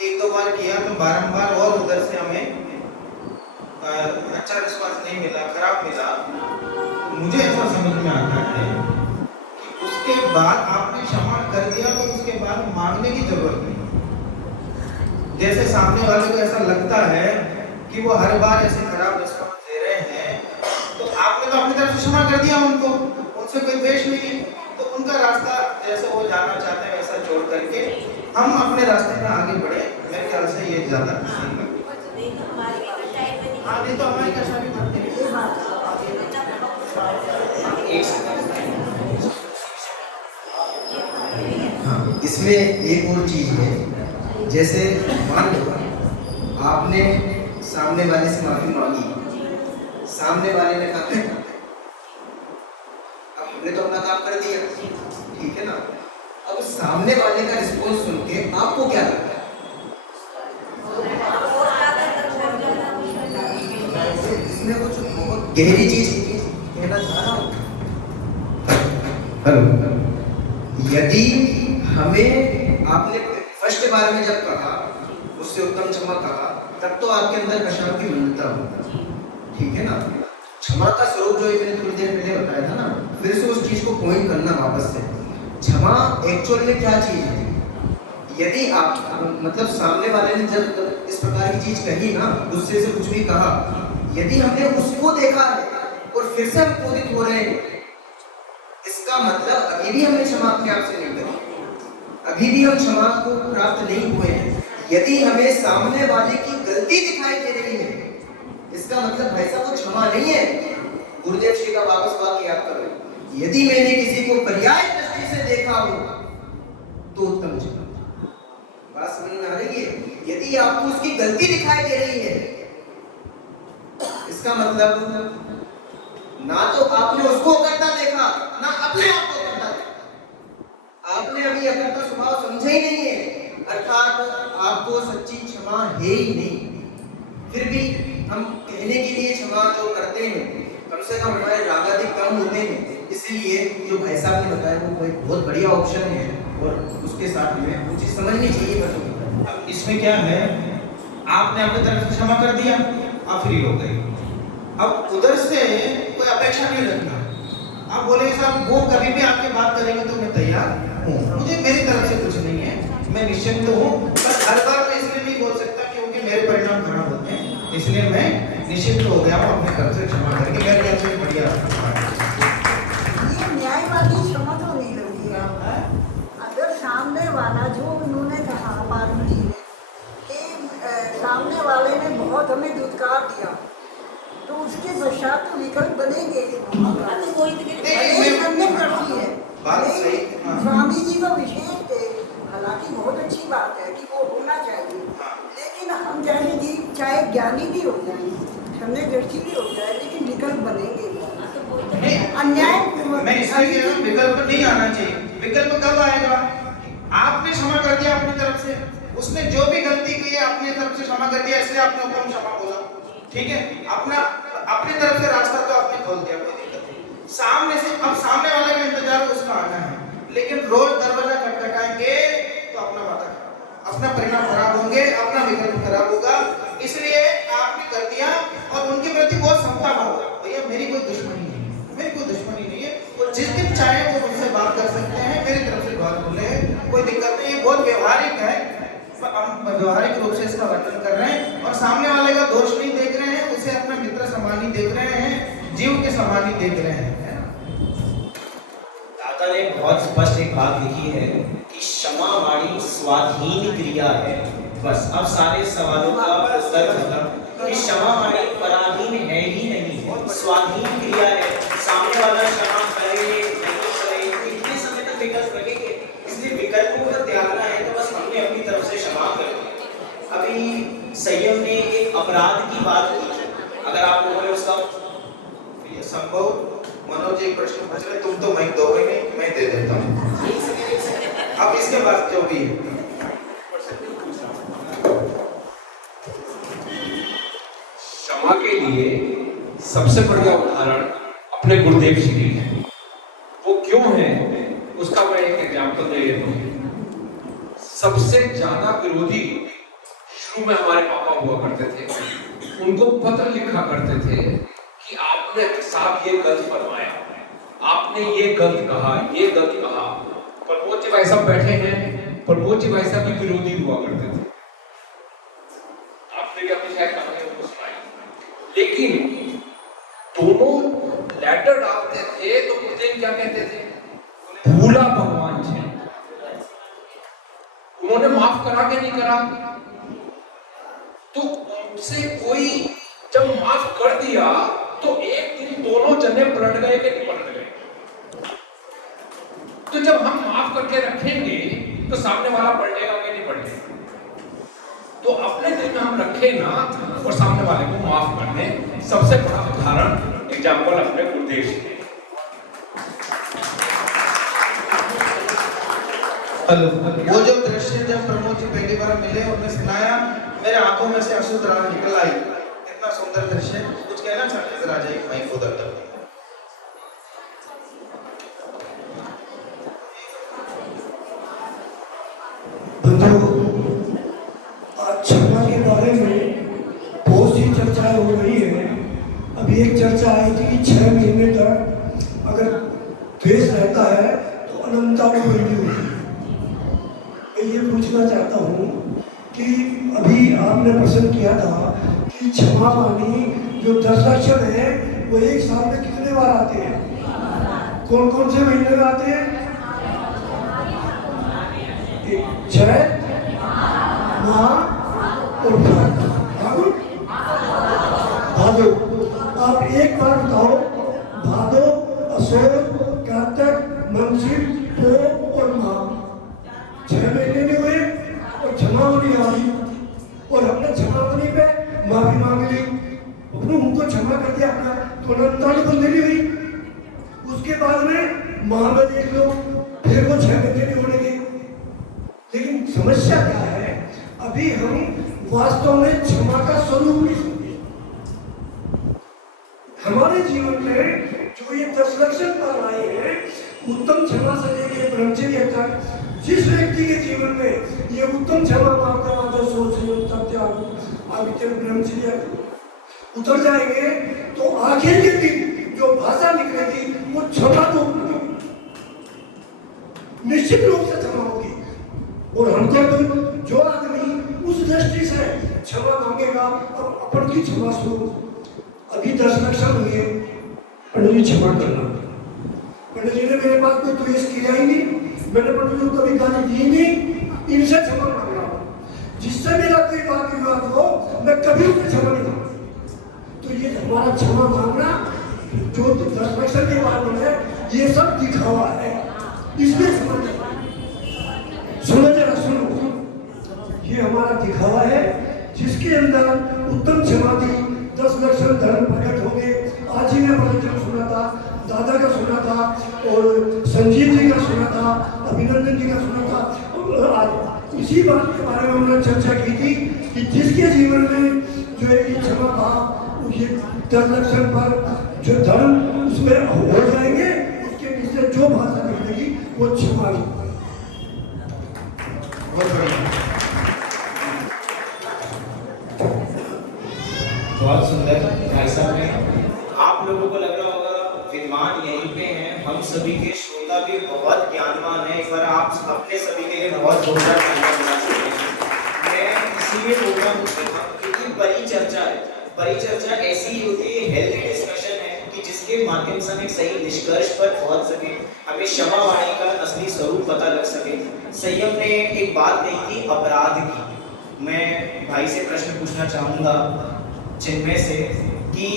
1-2 बार किया तो बारंबार और उधर से हमें अच्छा रिस्पांस नहीं मिला, खराब मिला। मुझे ऐसा समझ में आता है कि उसके बाद आपने क्षमा कर दिया तो उसके बाद मांगने की जरूरत नहीं। जैसे सामने वाले को ऐसा लगता है कि वो हर बार ऐसे खराब रिस्पांस दे रहे हैं, तो आपने तो अपनी तरफ से क्षमा कर दिया उनको, उनसे कोई द्वेष नहीं है, तो उनका रास्ता जैसे वो जाना चाहते हैं वैसा छोड़ करके हम अपने रास्ते में आगे बढ़े। मेरे ख्याल से ये ज्यादा सही लगता है। हाँ, नहीं तो हमारी कषाय भी करते हैं। हाँ, इसमें एक और चीज है, जैसे मान लो आपने सामने वाले से माफी मांगी, सामने वाले ने कहा अब हमने तो अपना काम कर दिया, ठीक है ना। अब सामने वाले का रिस्पॉन्स सुन के आपको क्या लगता है? इसमें कुछ बहुत गहरी चीज कहना चाह रहा हूं। हेलो, यदि हमें आपने फर्स्ट बार में जब कहा, उससे उत्तम क्षमा कहा, तब तो आपके अंदर कशाम की मूलता हो, ठीक है ना। क्षमा का स्वरूप जो मैंने थोड़ी देर पहले बताया था ना, फिर से उस चीज को पॉइंट करना वापस से। क्षमा एक्चुअल में क्या चीज है? यदि आप मतलब सामने वाले ने जब इस प्रकार की चीज कही ना, गुस्से से कुछ भी कहा, यदि हमने उसको देखा है और फिर से हम क्रोधित हो रहे हैं, इसका मतलब अभी भी हमने क्षमा अपने आप से नहीं करी, अभी भी हम क्षमा को प्राप्त नहीं हुए हैं। यदि हमें सामने वाले की गलती दिखाई दे रही है, इसका मतलब भाई साहब वो क्षमा नहीं है। गुरुदेव श्री का वापस वाक्य याद करो, यदि मैंने किसी को पर्याय दृष्टि से देखा हो तो उत्तम क्षमा। बात समझ में आ रही है? यदि आपको उसकी गलती दिखाई दे रही है, इसका मतलब ना तो आपने उसको अकर्ता देखा, ना अपने आप को अकर्ता देखा, आपने अभी अकर्ता स्वभाव समझा ही नहीं है, अर्थात आपको सच्ची क्षमा है ही नहीं। फिर भी हम कहने के लिए क्षमा जो करते हैं, कम से कम हमारे राग आदि कम होते हैं, इसलिए जो भाई साहब ने बताया वो कोई बहुत बढ़िया ऑप्शन है और उसके साथ में वो चीज समझनी चाहिए। अब इसमें क्या है, आपने अपनी तरफ से क्षमा कर दिया, आप फ्री हो गए। अब उधर से कोई अपेक्षा नहीं रखना। आप बोले साहब वो कभी भी आपके बात करेंगे तो मैं तैयार हूँ, मुझे मेरी तरफ से कुछ नहीं है, मैं निश्चिंत हूँ। बस हर बार मैं इसलिए नहीं बोल सकता क्योंकि मेरे परिणाम खराब होते हैं, इसलिए मैं निश्चिंत हो गया हूँ अपने तरफ से क्षमा करके। मेरे ख्याल से बढ़िया ये न्यायवादी क्षमा तो नहीं लगती है। अगर सामने वाला जो उन्होंने कहा पार्वती ने कि सामने वाले ने बहुत हमें दुत्कार दिया, तो उसके पश्चात तो विकल्प बनेंगे। हमने करती है स्वामी जी का विशेष थे, हालांकि बहुत अच्छी बात है कि वो होना चाहिए, लेकिन हम जैसे जी चाहे ज्ञानी भी हो जाए, हमने दृष्टि भी हो जाए, लेकिन विकल्प बनेंगे। अन्याय मैं इसलिए कह रहा हूं विकल्प नहीं आना चाहिए। विकल्प कब आएगा? आपने क्षमा कर दिया अपनी तरफ से, उसने जो भी गलती की है अपनी तरफ से क्षमा कर दिया, इसलिए आपने उत्तम क्षमा बोला, ठीक है। अपना अपनी तरफ से रास्ता तो आपने खोल दिया, कोई दिक्कत नहीं। सामने से अब सामने वाले का इंतजार उसका आना है, लेकिन रोज दरवाजा खटखटाएंगे तो अपना वादा, अपना परिणाम खराब होंगे, अपना विकल्प खराब होगा। इसलिए आपने कर दिया और उनके प्रति बहुत समता भाव, भैया मेरी कोई दुश्मनी नहीं है, मेरी कोई दुश्मनी नहीं है, और जिस दिन चाहे वो मुझसे बात कर सकते हैं, मेरी तरफ से बात बोले, कोई दिक्कत नहीं है। बहुत व्यवहारिक है, हम व्यवहारिक रूप से इसका वर्णन कर रहे हैं और सामने वाले का दोष नहीं देख रहे हैं, उसे अपना मित्र समान ही देख रहे हैं, जीव के समान ही देख रहे हैं। दाता ने बहुत स्पष्ट एक बात लिखी है कि क्षमा वाणी स्वाधीन क्रिया है। बस अब सारे सवालों का उत्तर खत्म कि क्षमा वाणी पराधीन है ही नहीं, स्वाधीन क्रिया है। सामने वाला क्षमा करे नहीं करे, इतने समय तक विकल्प रखेंगे, इसलिए विकल्पों को त्यागना है तो बस हमने अपनी तरफ से क्षमा कर दी। अभी संयम ने एक अपराध की बात की, अगर आप लोगों ने उसका संभव मनोज एक प्रश्न पूछ रहे, तुम तो माइक दोगे नहीं, मैं दे देता हूँ। अब इसके बाद जो भी है क्षमा के लिए सबसे बढ़िया उदाहरण अपने गुरुदेव श्री है। वो क्यों है उसका मैं एक एग्जाम्पल दे देता हूँ। सबसे ज्यादा विरोधी शुरू में हमारे पापा हुआ करते थे, उनको पत्र लिखा करते थे कि आपने साहब ये गलत फरमाया, आपने ये गलत कहा, ये गलत कहा। प्रमोद जी भाई साहब बैठे हैं, प्रमोद जी भाई साहब भी विरोधी हुआ करते थे, आपने भी अपनी शायद कहानी उनको सुनाई। लेकिन दोनों लेटर डालते थे तो गुरुदेव क्या कहते थे? भूला भगवान जी, उन्होंने माफ करा के नहीं करा, तो उनसे कोई जब माफ कर दिया तो एक दिन दोनों जने पलट गए कि नहीं पलट गए। तो जब हम माफ करके रखेंगे तो सामने वाला पलटेगा कि नहीं पलटेगा? तो तो अपने दिल में हम रखे ना और सामने वाले को माफ कर दें। सबसे बड़ा उदाहरण एग्जाम्पल अपने गुरुदेव जी। हेलो, वो जो दृश्य जब प्रमोद जी पहली बार मिले, उन्होंने सुनाया, मेरे आंखों में से अश्रुधारा निकल आई। इतना सुंदर दृश्य। कुछ कहना चाहते हैं, जरा जाइए माइक उधर तक। आज क्षमा के बारे में बहुत सी चर्चाएं हो रही है। अभी एक चर्चा आई थी कि 6 महीने तक अगर द्वेष रहता है तो अनंतता में बनी हुई। मैं ये पूछना चाहता हूँ कि अभी आपने प्रश्न किया था कि क्षमा मानी जो 10 लक्षण है वो एक साल में कितने बार आते हैं? कौन कौन से महीने में आते हैं? चैत, माह और भादो। आप एक बार बताओ, भादो, असोज, कार्तिक, मंसिर, पोह और माह 6 महीने में हुए और क्षमावनी आ गई और हमने क्षमावनी पे माफी मांग ली, अपने उनको क्षमा कर दिया अपना, तो अनंतान बंदगी हुई। उसके बाद में माह में देख लो, फिर वो 6 महीने नहीं होने गए। लेकिन समस्या क्या है, अभी हम वास्तव में क्षमा का स्वरूप नहीं समझे। हमारे जीवन में जो ये 10 लक्षण पर आए हैं, उत्तम क्षमा से लेकर ब्रह्मचर्य तक, जिस व्यक्ति के जीवन में ये उत्तम क्षमा मार्ग सोच ब्रह्मचर्य उतर जाएंगे तो आखिर के दिन जो भाषा निकलेगी वो क्षमा तो निश्चित रूप से क्षमा होगी। और हमको तो जो आदमी उस दृष्टि से क्षमा मांगेगा, अब अपन की क्षमा सुनो। अभी 10 लक्षण हुए, पंडित जी क्षमा करना। पंडित जी ने मेरे पास कोई द्वेष किया ही नहीं, मैंने पंडित जी को कभी गाली दी नहीं, इनसे क्षमा मांग रहा हूँ। जिससे मेरा कोई बात विवाद हो, मैं कभी उसे क्षमा नहीं मांगता। तो ये हमारा क्षमा मांगना जो 10 लक्षण के बाद में है, ये सब दिखावा है। इसमें सुनो जरा सुनो, ये हमारा दिखावा है जिसके अंदर उत्तम क्षमा थी, 10 लक्षण धर्म प्रकट हो गए। आज ही मैं प्रवचन सुना था, दादा का सुना था और संजीव जी का सुना था, अभिनंदन जी का सुना था। आज इसी बात के बारे में हमने चर्चा की थी कि जिसके जीवन में जो है ये क्षमा भाव, ये 10 लक्षण पर जो धर्म उसमें हो जाएंगे, उसके नीचे जो भाषा निकलेगी वो क्षमा ही। बहुत सुंदर भाई साहब ने, आप लोगों को लग रहा होगा विद्वान यहीं पे हैं, हम सभी के श्रोता भी बहुत ज्ञानवान हैं। एक बार आप अपने सभी के लिए बहुत जोरदार तालियां बजा सकते हैं। मैं इसीलिए बोल रहा हूँ क्योंकि परिचर्चा है, परिचर्चा ऐसी ही होती है, हेल्दी डिस्कशन है कि जिसके माध्यम से हम एक सही निष्कर्ष पर पहुंच सके, हमें क्षमा वाणी का असली स्वरूप पता लग सके। संयम ने एक बात कही थी अपराध की। मैं भाई से प्रश्न पूछना चाहूंगा जिनमें से कि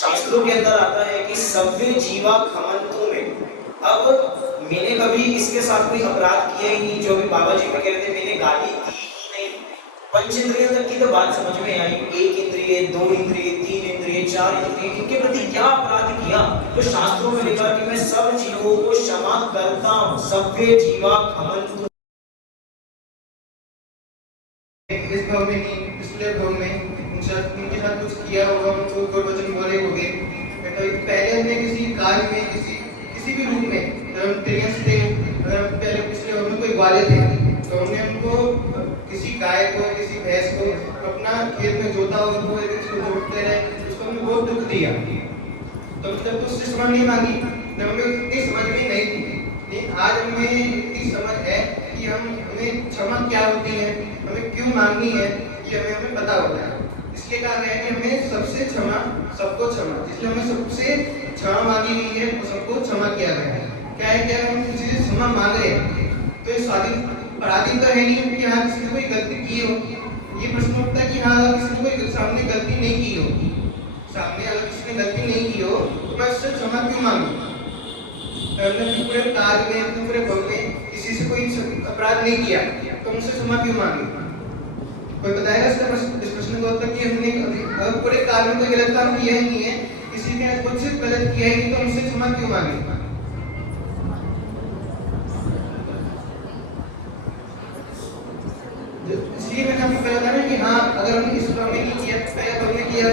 शास्त्रों के अंदर आता है कि सव्य जीवा खमंतु में, अब मैंने कभी इसके साथ कोई अपराध किया ही नहीं, जो भी बाबा जी कह रहे थे मैंने गाली दी ही नहीं। पंच इंद्रियों तक की तो बात समझ में आई, 1 इंद्रिय, 2 इंद्रिय, 3 इंद्रिय, 4 इंद्रिय, इनके प्रति क्या अपराध किया? तो शास्त्रों में लिखा कि मैं सब जीवों को क्षमा करता हूँ, सव्य जीवा खमंतु। इस भाव में नहीं, पिछले भाव में उनके साथ कुछ किया होगा, उनको कोई वचन बोले होंगे। पहले हमने किसी काल में किसी भी रूप में थे, पहले पिछले भाव में कोई ग्वाले थे, तो हमने उनको किसी गाय को, किसी भैंस को अपना खेत में जोता, उनको जोतते रहे, उसको हमने बहुत दुख दिया। तो मतलब तो उससे समझ नहीं मांगी, तो हमें इतनी समझ भी नहीं थी। लेकिन आज हमें इतनी समझ है कि हमें क्षमा क्या होती है, हमें क्यों मांगनी है, ये हमें पता होता है। इसलिए कहा गया है कि हमें सबसे क्षमा, सबको क्षमा, जिसने हमें सबसे क्षमा मांगी गई है वो सबको क्षमा किया गया है। क्या है, क्या हम किसी से क्षमा मांग रहे हैं तो ये स्वाधीन अपराधी तो है नहीं कि हाँ किसी ने कोई गलती की हो। ये प्रश्न उठता है कि हाँ अगर किसी ने कोई सामने गलती नहीं की हो, सामने अगर किसी ने गलती नहीं की हो तो मैं उससे क्षमा क्यों मांगू? हमने पूरे काल में, पूरे भव में किसी से कोई अपराध नहीं किया तो उनसे क्षमा क्यों मांगे? कोई बताएगा इस प्रश्न का उत्तर कि हमने अभी पूरे काल में कोई गलत काम किया ही नहीं है, किसी ने कुछ गलत किया ही नहीं, तो हमसे क्षमा क्यों मांगे? इसलिए मैंने आपको पहले बताया कि हाँ, अगर हमने इस काम में नहीं किया तो हमने किया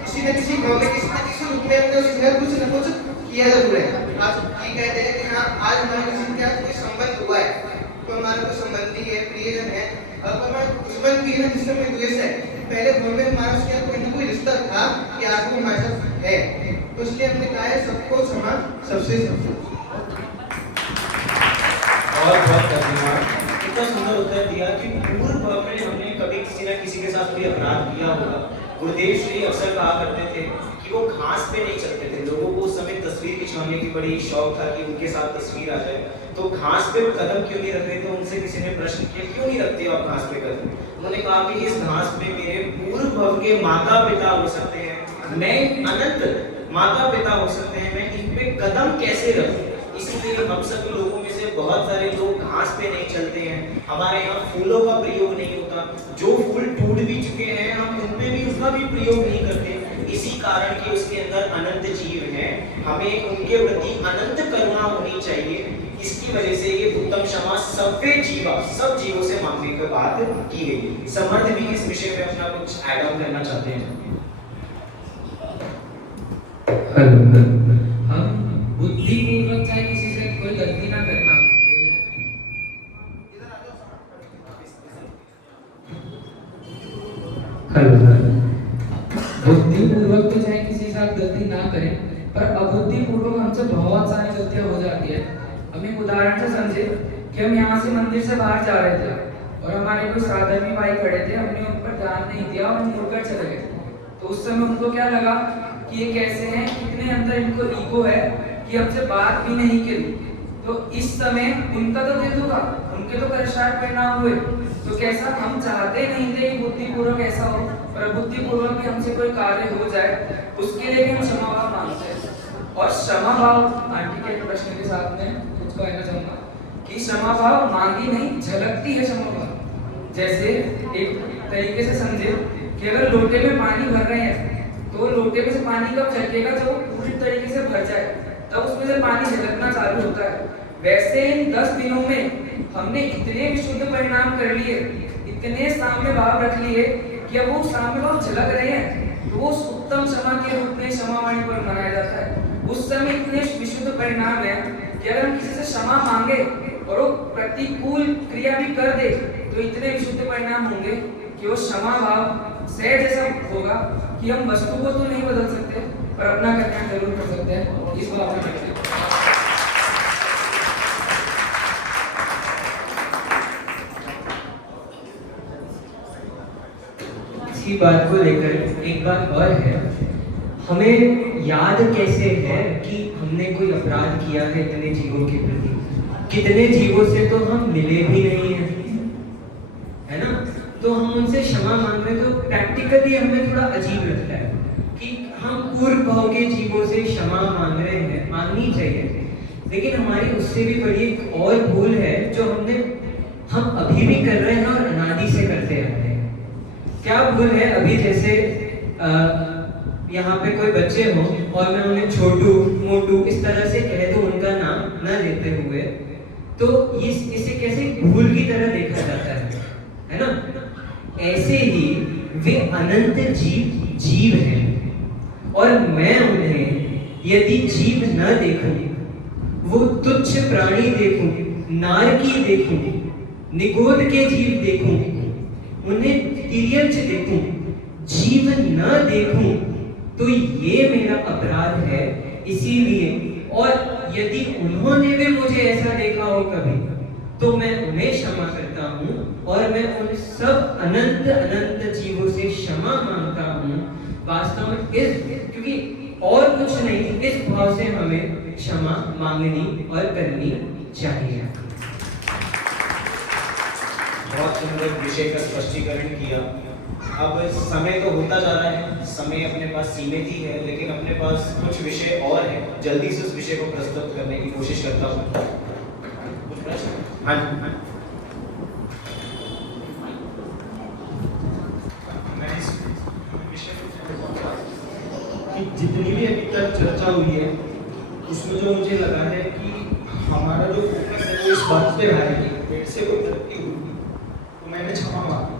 किसी न किसी काम में किसी न किसी रूप में हमने उसमें कुछ न कुछ किया जरूर है। आज ये कहते हैं कि हाँ, आज हमारे किसी के साथ कोई संबंध हुआ है, तो हमारा कोई संबंधी है, प्रियजन है, अब हमारा दुश्मन भी है जिससे हमें द्वेष है, पहले घर में हमारा उसके साथ कोई न कोई रिश्ता था कि आज वो हमारे साथ है, तो इसलिए हमने कहा है सबको क्षमा सबसे बहुत धन्यवाद। इतना सुंदर उत्तर दिया कि पूर्व में हमने कभी किसी न किसी के साथ कोई अपराध किया होगा। गुरुदेव श्री अक्सर कहा करते थे कि वो घास पे नहीं चलते थे, लोगों को उस समय तस्वीर खिंचवाने की बड़ी शौक था कि उनके साथ तस्वीर आ जाए, तो घास पे कदम क्यों नहीं रख रहे? तो उनसे किसी ने प्रश्न किया क्यों नहीं रखते हो आप घास पे कदम? उन्होंने कहा कि इस घास पे मेरे पूर्व भव के माता पिता हो सकते हैं, मैं अनंत माता पिता हो सकते हैं, मैं इन पे कदम कैसे रखूं? इसलिए हम सभी लोगों में से बहुत सारे लोग घास पे नहीं चलते हैं, हमारे यहाँ फूलों का प्रयोग नहीं होता, जो फूल टूट भी चुके हैं हम उन पे भी उसका भी प्रयोग नहीं करते, इसी कारण कि उसके अंदर अनंत जीव हैं, हमें उनके प्रति अनंत करुणा होनी चाहिए। इसकी वजह से ये उत्तम क्षमा सब जीवों से मांगने की बात की गई। समर्थ भी इस विषय पे अपना कुछ ऐड ऑन करना चाहते हैं। हम बुद्धिपूर्वक चाहे किसी से कोई गलती ना करना, बुद्धिपूर्वक तो चाहे किसी के साथ गलती ना करें, पर अबुद्धिपूर्वक हमसे बहुत सारी गलतियां हो जाती है। हम एक उदाहरण से समझे कि हम यहाँ से मंदिर से बाहर जा रहे थे और हमारे कोई साधर्मी भाई खड़े थे, हमने उन पर ध्यान नहीं दिया और मुड़कर चले गए। तो उस समय उनको क्या लगा कि ये कैसे हैं, कितने अंदर इनको ईगो है कि हमसे बात भी नहीं करी। तो इस समय उनका तो दिल दुखा, उनके तो परेशान परिणाम हुए। तो कैसा हम चाहते नहीं थे कि बुद्धिपूर्वक ऐसा हो, पर बुद्धिपूर्वक भी हमसे कोई कार्य हो जाए, उसके लिए भी हम क्षमा भाव मांगते हैं। और क्षमा भाव, आंटी के प्रश्न के साथ में कुछ कहना चाहूंगा कि क्षमा भाव मांगी नहीं, झलकती है क्षमा भाव। जैसे एक तरीके से समझे कि अगर लोटे में पानी भर रहे हैं तो लोटे में से पानी कब झलकेगा जब वो पूरी तरीके से भर जाए, तब उसमें से पानी झलकना चालू होता है। वैसे इन 10 दिनों में हमने इतने विशुद्ध परिणाम कर लिए, इतने साम्य भाव रख लिए कि अब वो साम्य भाव झलक रहे हैं, तो वो उत्तम क्षमा के रूप में क्षमावाणी पर मनाया जाता है। उस समय इतने विशुद्ध परिणाम है कि अगर हम किसी से क्षमा मांगे और वो प्रतिकूल क्रिया भी कर दे तो इतने विशुद्ध परिणाम होंगे कि वो क्षमा भाव सहज ऐसा होगा कि हम वस्तु को तो नहीं बदल सकते पर अपना कल्याण जरूर कर सकते हैं। इस बात में इसी बात को लेकर एक बात और है, हमें याद कैसे है कि हमने कोई अपराध किया है इतने जीवों के प्रति? कितने जीवों से तो हम मिले भी नहीं हैं, है ना? तो हम उनसे क्षमा मांग रहे, तो प्रैक्टिकली हमें थोड़ा अजीब लगता है कि हम पूर्व भाव के जीवों से क्षमा मांग रहे हैं, मांगनी चाहिए, लेकिन हमारी उससे भी बड़ी एक और भूल है जो हम अभी भी कर रहे हैं और अनादि से करते रहते हैं। क्या भूल है? अभी जैसे यहाँ पे कोई बच्चे हों और मैं उन्हें छोटू मोटू इस तरह से कह दूं उनका नाम न लेते हुए, तो इसे कैसे भूल की तरह देखा जाता है ना? ऐसे ही वे अनंत जीव हैं और मैं उन्हें यदि जीव न देखूं, वो तुच्छ प्राणी देखूं, नारकी देखूं, निगोद के जीव देखूं, उन्हें तिर्यंच देखूं, जीव न देखूं, तो ये मेरा अपराध है। इसीलिए और यदि उन्होंने भी मुझे ऐसा देखा हो कभी, तो मैं उन्हें क्षमा करता हूँ और मैं उन सब अनंत जीवों से क्षमा मांगता हूँ। वास्तव में क्योंकि और कुछ नहीं, इस भाव से हमें क्षमा मांगनी और करनी चाहिए। बहुत सुंदर विषय का स्पष्टीकरण किया। अब समय तो होता जा रहा है, समय अपने पास सीमित ही है, लेकिन अपने पास कुछ विषय और है, जल्दी से उस विषय को प्रस्तुत करने की कोशिश करता हूँ। कुछ प्रश्न? हाँ। कि जितनी भी अभी तक चर्चा हुई है उसमें जो मुझे लगा है कि हमारा जो फोकस है वो इस बात पे रहा है कि पेट से कोई गलती हुई तो मैंने क्षमा मांगी,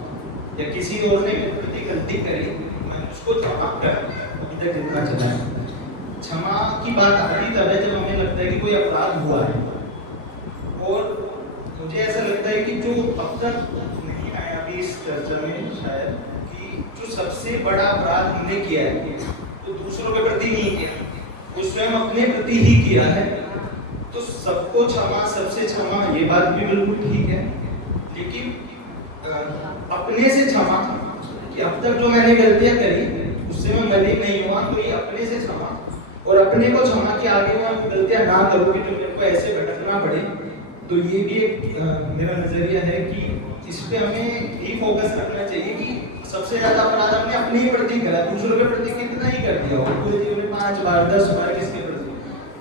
या किसी और ने मेरे प्रति गलती करी मैंने उसको क्षमा कर अभी तक जितना चला है। क्षमा की बात आती तब है जब हमें लगता है कि कोई अपराध हुआ है, और मुझे ऐसा लगता है कि जो अब तक नहीं आया अभी इस चर्चा में शायद, कि जो सबसे बड़ा अपराध हमने किया है तो दूसरों के प्रति नहीं किया, वो स्वयं अपने प्रति ही किया है। तो सबको क्षमा, सबसे क्षमा, ये बात भी बिल्कुल ठीक है, लेकिन अपने से क्षमा, कि अब तक जो मैंने गलतियां करी उससे मैं मलिन नहीं हुआ, तो ये अपने से क्षमा, और अपने को क्षमा कि आगे मैं गलतियां ना करूँ कि जो मेरे को ऐसे भटकना पड़े। तो ये भी एक मेरा नजरिया है कि इस पे हमें ही फोकस रखना चाहिए कि सबसे ज्यादा अपराध हमने अपने ही प्रति करा, दूसरों के प्रति कितना ही कर दिया हो, पूरे जीवन में 5 बार 10 बार किसके प्रति,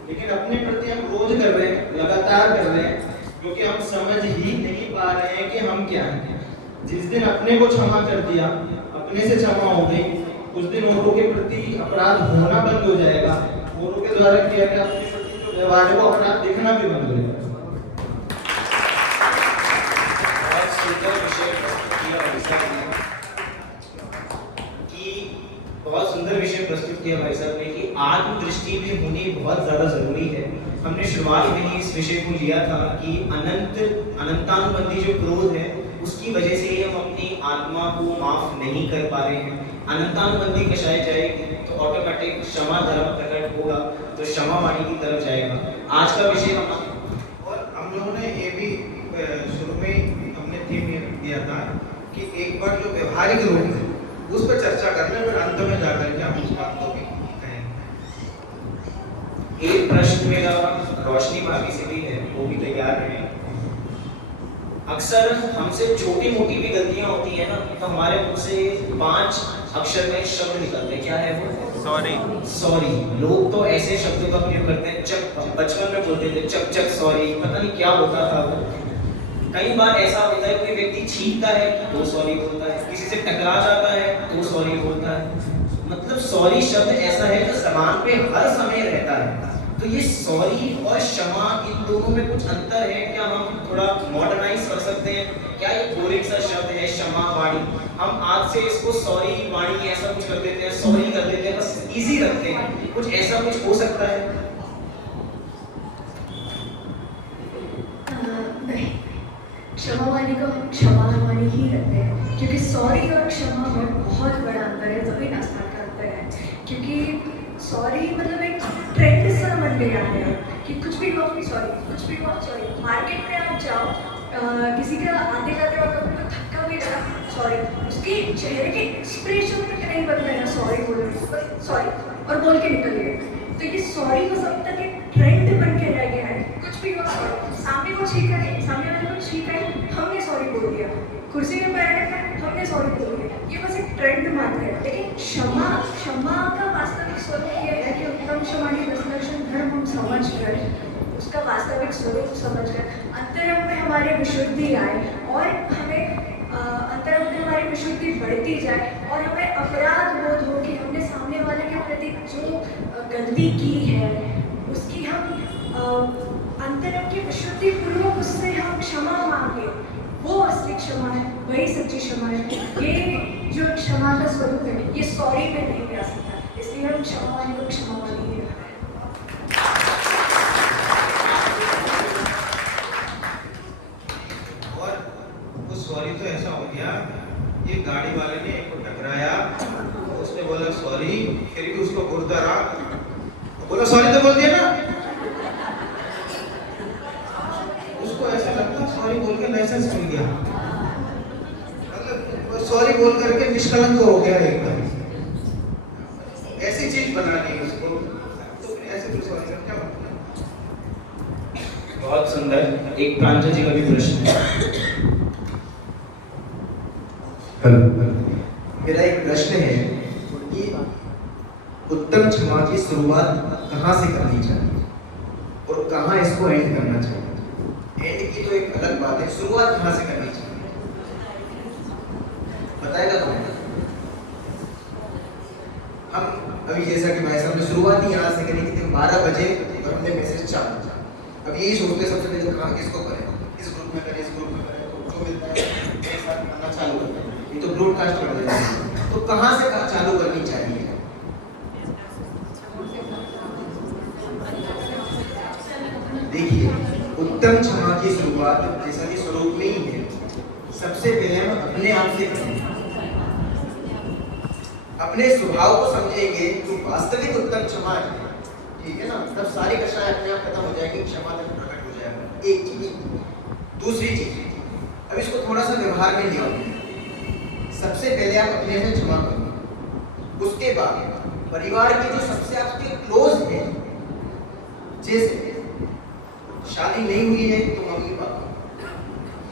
लेकिन अपने प्रति हम रोज कर रहे हैं, लगातार कर रहे हैं, क्योंकि हम समझ ही नहीं पा रहे हैं कि हम क्या हैं। जिस दिन अपने को क्षमा कर दिया, अपने से क्षमा हो गई, उस दिन औरों के प्रति अपराध होना बंद हो जाएगा, औरों के द्वारा किया गया अपने प्रति जो व्यवहार है वो अपराध दिखना भी बंद हो जाएगा। बहुत सुंदर विषय प्रस्तुत किया भाई साहब ने कि आत्मदृष्टि में होनी बहुत ज्यादा जरूरी है। हमने शुरुआत में ही इस विषय को लिया था कि अनंतानुबंधी जो क्रोध है उसकी वजह से ही हम अपनी आत्मा को माफ नहीं कर पा रहे हैं। अनंतानुबंधी कषाय जाएगी तो ऑटोमेटिक क्षमा धर्म प्रकट होगा, तो क्षमा वाणी की तरफ जाएगा। आज का विषय और हम लोगों ने ये भी शुरू में हमने थीम दिया था कि एक बार जो व्यवहारिक रूप है उस पर चर्चा करना, फिर अंत में जाकर के हम उस बात को भी कहेंगे। एक प्रश्न मेरा रोशनी भाभी से भी है, वो भी तैयार है। अक्सर हमसे छोटी मोटी भी गलतियां होती है ना, तो हमारे मुंह से 5 अक्षर में एक शब्द निकलते हैं, क्या है वो? सॉरी। सॉरी। लोग तो ऐसे शब्दों का प्रयोग करते हैं, चक, बचपन में बोलते थे चक चक सॉरी, पता नहीं क्या होता था वो। कई बार ऐसा होता है कोई व्यक्ति छीनता है तो सॉरी बोलता है, किसी से टकरा जाता है तो सॉरी बोलता है। मतलब सॉरी शब्द ऐसा है जो ज़बान पे हर समय रहता है। तो ये सॉरी और क्षमा, इन दोनों में कुछ अंतर है क्या? हम थोड़ा मॉडर्नाइज कर सकते हैं क्या? ये बोरिंग सा शब्द है क्षमा वाणी, हम आज से इसको सॉरी वाणी ऐसा कुछ कर देते हैं, सॉरी कर देते हैं, बस इजी रखते हैं, कुछ ऐसा कुछ हो सकता है? नहीं, क्षमा वाणी को हम क्षमा वाणी ही रखते हैं, क्योंकि सॉरी और क्षमा में बहुत बड़ा अंतर है, जमीन आसमान का अंतर है। क्योंकि सॉरी मतलब एक ट्रेंड सा बन गया है कि कुछ भी हो सॉरी, कुछ भी हो सॉरी। मार्केट में आप जाओ, किसी का आते जाते वक्त आपको धक्का भी लगा सॉरी, उसके चेहरे के एक्सप्रेशन तक नहीं बदला है, सॉरी बोल सॉरी और बोल के निकल गए। तो ये सॉरी को सब तक एक ट्रेंड बन के रह गया है, कुछ भी हो सॉरी। सामने को छींका है, सामने वाले को छींका है, हमने सॉरी बोल दिया। कुर्सी में पैर रखा है, हमने सॉरी बोल दिया। ये बस एक ट्रेंड मानते हैं, लेकिन क्षमा का वास्तविक स्वरूप ये है कि उत्तम क्षमा के 10 लक्षण धर्म हम समझ कर उसका वास्तविक स्वरूप समझ कर अंतरंग में हमारे विशुद्धि आए, और हमें अंतरंग में हमारी विशुद्धि बढ़ती जाए, और हमें अपराध बोध हो कि हमने सामने वाले के प्रति जो गलती की है उसकी हम अंतरंग की विशुद्धि पूर्वक उससे हम क्षमा मांगे, वो असली क्षमा है, वही सच्ची क्षमा है। ये जो क्षमा का स्वरूप है ये सॉरी में नहीं आ सकता, इसलिए हम क्षमा वाली को क्षमा वाली ही रखते हैं। और उस सॉरी तो ऐसा हो गया, ये गाड़ी वाले ने एक को टकराया, उसने बोला सॉरी, फिर भी उसको घूरता रहा, बोला सॉरी तो बोल दिया ना, उसको ऐसा लगता सॉरी बोल के लाइसेंस मिल गया, मतलब सॉरी बोल करके निष्कलंक हो गया एकदम, ऐसी चीज बना दी उसको, तो ऐसे तो सॉरी का क्या मतलब? बहुत सुंदर। एक प्रांजल जी का भी प्रश्न है। मेरा एक प्रश्न है कि उत्तम क्षमा की शुरुआत कहाँ से करनी चाहिए और कहाँ इसको एंड करना चाहिए? एंड की तो एक अलग बात है, शुरुआत कहाँ से करनी चाहिए बताएगा कौन? हम अभी जैसा कि भाई साहब ने शुरुआत ही यहाँ से करी थी 12 बजे और हमने मैसेज चालू। अब यही सोचते सबसे पहले कहाँ किसको करें, इस ग्रुप में करें, इस ग्रुप में करें, तो जो मिलता है मेरे साथ करना चालू करते हैं। ये तो ब्रॉडकास्ट कर देते हैं, तो कहाँ से चालू करनी चाहिए? देखिए, उत्तम क्षमा की शुरुआत जैसा कि स्वरूप में ही है। सबसे पहले हम अपने आप से करें, अपने स्वभाव को समझेंगे तो वास्तविक उत्तम क्षमा है, ठीक है ना, तब सारी कष्टाएं अपने आप खत्म हो जाएगी, क्षमा तक प्रकट हो जाएगा। एक चीज। दूसरी चीज, अब इसको थोड़ा सा व्यवहार में लिया। सबसे पहले आप अपने से क्षमा करो, उसके बाद परिवार के जो सबसे आपके क्लोज है, जैसे शादी नहीं हुई है तो मम्मी पापा,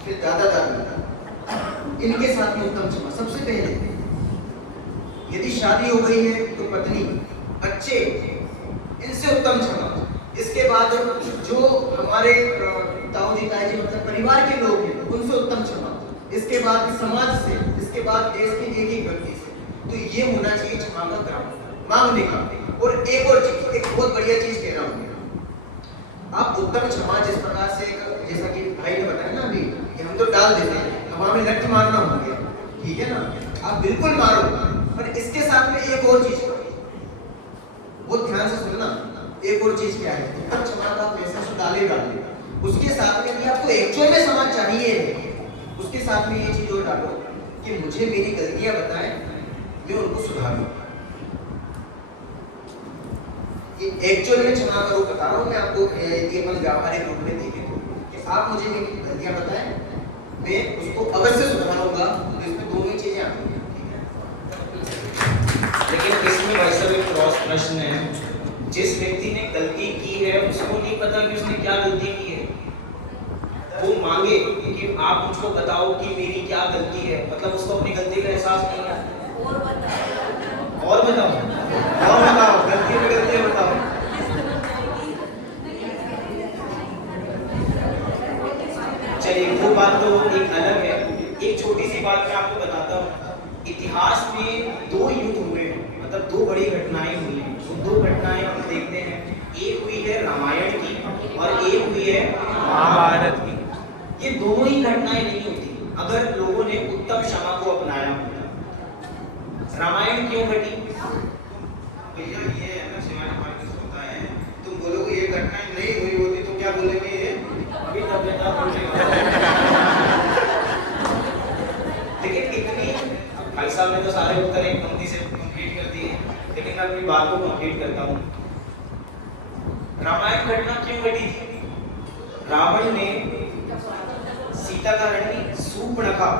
फिर दादा दादी, इनके साथ में उत्तम क्षमा सबसे पहले। यदि शादी हो गई है तो पत्नी, बच्चे, इनसे उत्तम क्षमा। इसके बाद जो हमारे ताऊ जी ताई जी मतलब परिवार के लोग हैं उनसे उत्तम क्षमा। इसके बाद समाज से, इसके बाद देश के एक एक व्यक्ति से। तो ये होना चाहिए क्षमा का क्रम मांगने का। और एक और चीज, एक बहुत बढ़िया चीज कह रहा हूँ, आप उत्तम क्षमा जिस प्रकार से, जैसा कि भाई ने बताया ना अभी, कि हम तो डाल देते हैं, हवा में लट मारना हो गया, ठीक है ना, आप बिल्कुल मारो, पर इसके साथ में एक और चीज करो, बहुत ध्यान से सुनना। एक और चीज क्या है? उत्तम क्षमा का आप मैसेज तो डाले, उसके साथ में भी आपको एक्चुअल में समाज चाहिए, उसके साथ में ये चीज और डालो कि मुझे मेरी गलतियां बताएं, मैं उनको सुधारूं। ये एक्चुअल में क्षमा का रूप बता रहा हूँ मैं आपको, यदि अपन व्यावहारिक रूप में देखें कि आप मुझे मेरी गलतियां बताएं, मैं उसको अवश्य सुधारूंगा। तो इसमें दोनों ही चीजें आती हैं, लेकिन इसमें भाई साहब एक क्रॉस प्रश्न है। जिस व्यक्ति ने गलती की है उसको नहीं पता कि उसने क्या गलती की है, वो मांगे कि आप मुझको बताओ कि मेरी क्या गलती है, मतलब उसको अपनी गलती का एहसास नहीं है। और बताओ गलती में गलती बताओ। चलिए वो बात तो एक अलग है। एक छोटी सी बात मैं आपको बताता हूँ। इतिहास में 2 युद्ध हुए, मतलब 2 बड़ी घटनाएं हुई हैं। तो 2 घटनाएं हम देखते हैं, एक हुई है रामायण की और एक हुई है महाभारत की। ये दोनों ही घटनाएं नहीं होती अगर लोगों ने उत्तम क्षमा को अपनाया होता। रामायण क्यों घटी? भैया ये है ना, शिवाजी महाराज होता है, तुम बोलोगे ये घटनाएं नहीं हुई होती तो क्या बोलेंगे? ये अभी तबियत लेकिन इतनी, भाई साहब ने तो सारे उत्तर एक पंक्ति से कंप्लीट कर दिए, लेकिन मैं अपनी बात को कंप्लीट करता हूँ। रामायण घटना क्यों घटी थी? रावण ने सीता का हरण सूर्पणखा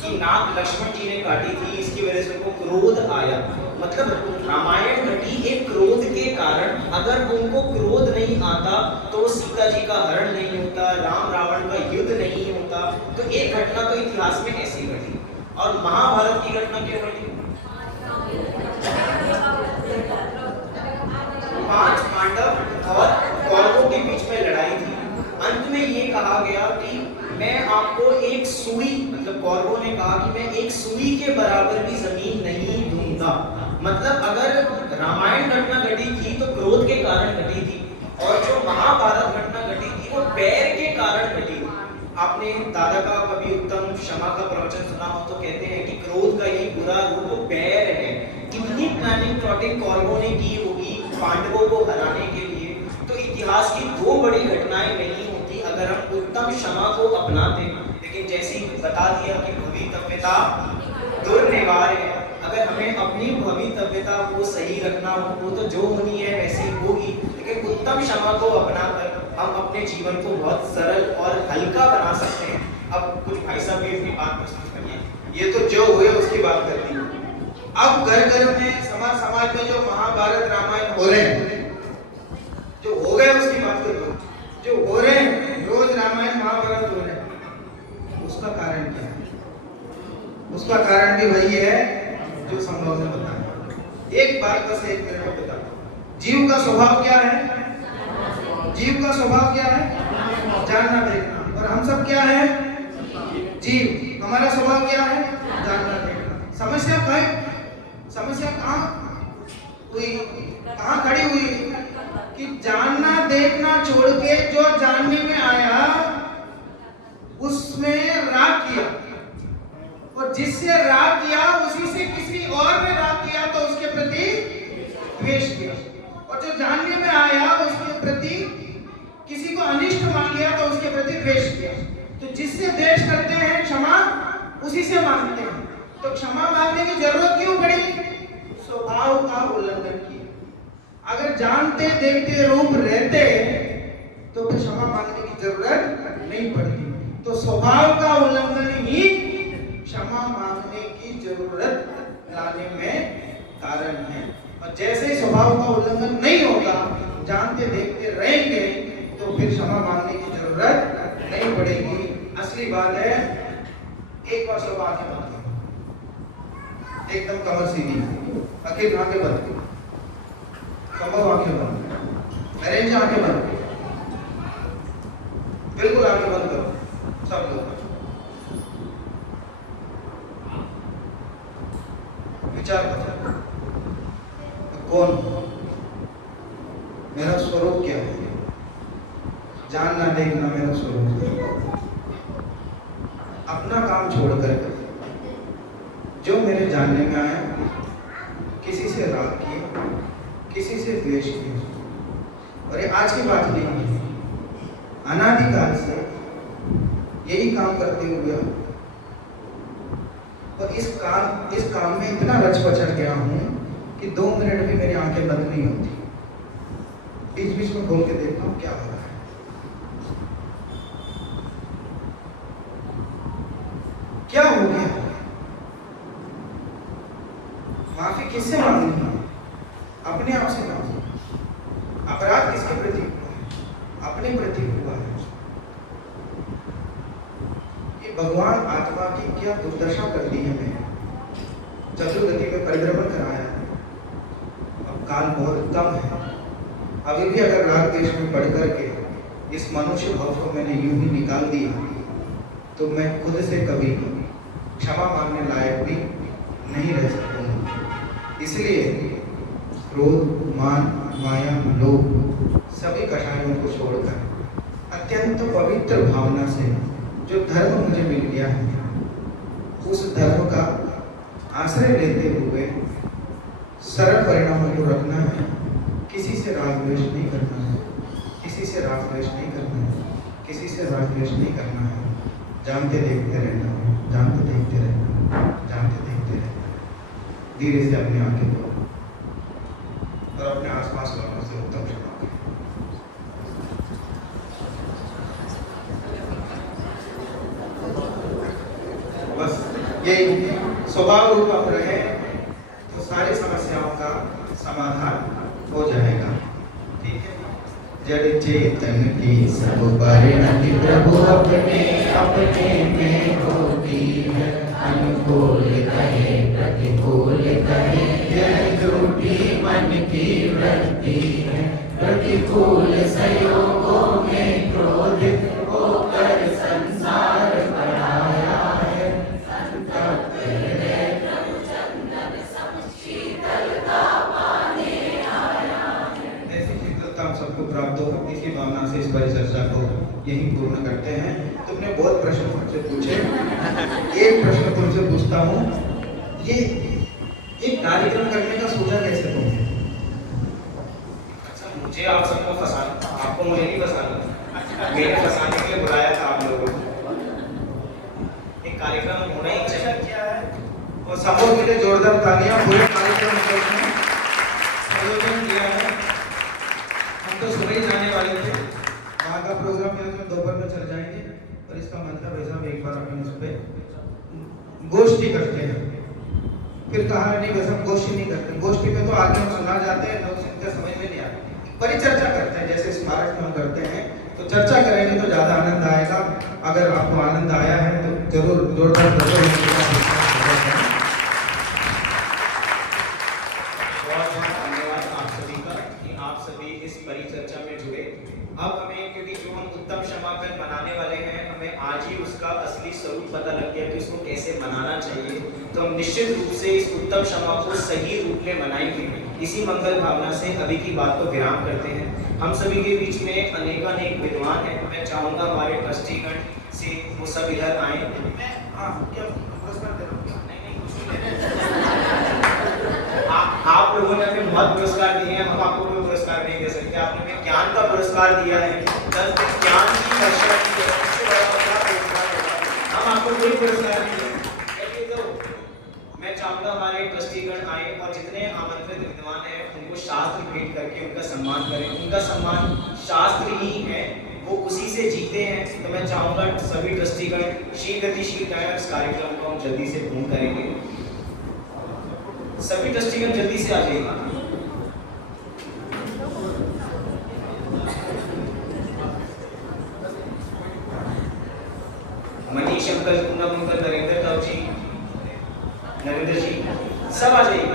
की नाक लक्ष्मण जी ने काटी थी, इसकी वजह से उनको क्रोध आया। मतलब रामायण घटी एक क्रोध के कारण। अगर उनको क्रोध नहीं आता तो सीता जी का हरण नहीं होता, राम रावण का युद्ध नहीं होता। तो एक घटना तो इतिहास में ऐसी घटी। और महाभारत की घटना क्यों घटी? 5 पांडव और कौरवों के बीच में लड़ाई थी। अंत में ये कहा गया कि मैं आपको एक सुई, मतलब कौरवों ने कहा कि मैं एक सुई के बराबर भी जमीन नहीं दूंगा। मतलब अगर रामायण घटना घटी थी तो क्रोध के कारण घटी थी, और जो महाभारत घटना घटी थी वो बैर के कारण घटी। आपने दादा का कभी उत्तम क्षमा का प्रवचन सुना हो तो कहते हैं कि क्रोध का ही बुरा रूप बैर है। कितनी प्लानिंग प्लॉटिंग कौरवों ने की होगी पांडवों को हराने के लिए। तो इतिहास की 2 बड़ी घटनाएं नहीं होती अगर हम उत्तम क्षमा को अपनाते। लेकिन जैसे ही बता दिया कि भवितव्यता दुर्निवार है, अगर हमें अपनी भवितव्यता को सही रखना हो, वो तो जो होनी है वैसे ही होगी। लेकिन उत्तम क्षमा को अपनाकर हम अपने जीवन को बहुत सरल और हल्का बना सकते हैं। अब कुछ भाई साहब भी अपनी बात प्रस्तुत करिए। ये तो जो हुए उसकी बात करती हूँ। अब घर घर में समाज में जो महाभारत रामायण हो रहे हैं, जो हो गए उसकी बात कर दो। जो हो रहे हैं रोज रामायण महाभारत हो रहे हैं, उसका कारण क्या है? उसका कारण भी वही है जो संभव ने बताया। एक बात बस 1 मिनट में बता, जीव का स्वभाव क्या है? जीव का स्वभाव क्या है? जानना देखना। और हम सब क्या है? जीव। हमारा स्वभाव क्या है? जानना देखना। समस्या कहाँ? देखना छोड़ के जो जानने में आया उसमें राग किया, और जिससे राग किया उसी से किसी और ने राग किया तो उसके प्रति द्वेष किया, और जो जानने में आया उसके प्रति किसी को अनिष्ट मान लिया तो उसके प्रति द्वेष किया। तो जिससे द्वेष करते हैं क्षमा उसी से मांगते हैं, तो क्षमा मांगने की जरूरत क्यों पड़ी? स्वभाव का उल्लंघन किया। अगर जानते देखते रूप रहते तो फिर क्षमा मांगने की जरूरत नहीं पड़ती। तो स्वभाव का उल्लंघन ही क्षमा मांगने की जरूरत लाने में कारण है। और जैसे ही स्वभाव का उल्लंघन नहीं होगा, जानते देखते रहेंगे, तो फिर क्षमा मांगने की जरूरत नहीं पड़ेगी। असली बात है, एक बार सब आंखें बंद करो, एकदम कमर सीधी, आखिर आंखें बंद, संभव आंखें बंद, अरेंज आंखें बंद, बिल्कुल आंखें बंद करो सब लोग। विचार करो, कौन मेरा स्वरूप क्या है? जानना देखना मेरा स्वरूप है। अपना काम छोड़कर जो मेरे जानने में आया, किसी से राग किया, किसी से द्वेष किया, और ये आज की बात नहीं है, अनादिकाल से यही काम करते हुए, और इस काम में इतना रच पचड़ गया हूं कि 2 मिनट भी मेरी आंखें बंद नहीं होती। बीच बीच में खोल के देखता हूं क्या हो रहा है। क्या हो गया? माफी किससे मांगनी है? अपने आप से मांगो। अपराध किसके प्रति हुआ है? अपने प्रति हुआ है। ये भगवान आत्मा की क्या दुर्दशा कर दी है मैंने। चतुर्गति में परिभ्रमण कराया, अब काल बहुत कम है। अभी भी अगर राग देश में पढ़ करके इस मनुष्य भाव को मैंने यूं ही निकाल दिया, तो मैं खुद से कभी क्षमा मांगने लायक भी नहीं रह सकूंगा। इसलिए क्रोध, मान, माया, लोभ सभी कषायों को छोड़कर अत्यंत पवित्र भावना से जो धर्म मुझे मिल गया है, उस धर्म का आश्रय लेते हुए सरल परिणामों को रखना है। किसी से राग द्वेष नहीं करना है, किसी से राग द्वेष नहीं करना है, किसी से राग द्वेष नहीं करना है। जानते देखते रहना है, जानते देखते रहना है, जानते देखते रहना है। धीरे से अपने आंखें खोलो और अपने आसपास वालों से उत्तम क्षमा करें। बस यही स्वभाव रूप आप रहे तो सारी समस्याओं का समाधान हो जाएगा। ठीक है। जड़ चेतन की सब परिणति प्रभु अपने अपने में होती है। अनुकूल कहे प्रतिकूल कहे, यह झूठी मन की वृत्ति है। प्रतिकूल संयोगों में क्रोधित होकर संसार बढ़ाया है। संतप्त हृदय प्रभु चंदन सम शीतलता पाने आया है। ऐसी शीतलता हम सबको प्राप्त हो, इसी भावना से इस परिचर्चा को यही पूर्ण करते हैं। तुमने बहुत प्रश्न मुझसे पूछे, एक प्रश्न तुमसे पूछता हूँ, ये एक कार्यक्रम करने का सोचा कैसे तुमने? अच्छा, मुझे आप सबको फंसाना, आपको मुझे नहीं फंसाना, मेरे फंसाने के लिए बुलाया था आप लोगों को। एक कार्यक्रम होना ही चाहिए। क्या है और सबों के लिए जोरदार तालियां। पूरे कार्यक्रम को आयोजन किया है। हम तो सुबह ही जाने वाले थे, वहाँ का प्रोग्राम यहाँ से दोपहर में चल जाएंगे, और इसका मतलब ऐसा एक बार अपन इस पे गोष्ठी करते हैं। फिर कहा नहीं बस हम गोष्ठी नहीं करते, गोष्ठी में तो आगे हम सुना जाते हैं, लोग सुनते समझ में नहीं आते। परिचर्चा करते हैं, जैसे स्मारक में हम करते हैं, तो चर्चा करेंगे तो ज्यादा आनंद आएगा। अगर आपको आनंद आया है तो जरूर जोरदार धन्यवाद आप सभी का कि आप सभी इस परिचर्चा में जुड़े। अब हमें, क्योंकि जो हम उत्तम क्षमा कर मनाने वाले हैं, हमें आज ही उसका असली स्वरूप पता लग गया कि उसको कैसे मनाना चाहिए। तो हम निश्चित रूप से इस उत्तम क्षमा को सही रूप में मनाएंगे। इसी मंगल भावना से अभी की बात को विराम करते हैं। हम सभी के बीच में अनेकानेक विद्वान हैं। मैं चाहूँगा हमारे ट्रस्टीगण से वो सब इधर आए। आप लोगों ने हमें बहुत पुरस्कार दिए हैं, हम आपको कोई पुरस्कार नहीं दे सकते। आपने हमें ज्ञान का पुरस्कार दिया है, 10 दिन ज्ञान की वर्षा की है, इससे बड़ा और क्या पुरस्कार होगा? हम आपको कोई पुरस्कार नहीं देंगे। तो मैं चाहूँगा हमारे ट्रस्टीगण आए और जितने आमंत्रित विद्वान हैं उनको शास्त्र भेंट करके उनका सम्मान करें। उनका सम्मान शास्त्र ही है, वो उसी से जीते हैं। तो मैं चाहूँगा सभी ट्रस्टीगण शीघ्र इस कार्यक्रम को हम जल्दी से पूर्ण करेंगे। सभी ट्रस्टीगण जल्दी से आ जाइएगा। मनीष अंकल, पूनम अंकल, नरेंद्र राव जी, नरेंद्र जी, सब आ जाइए।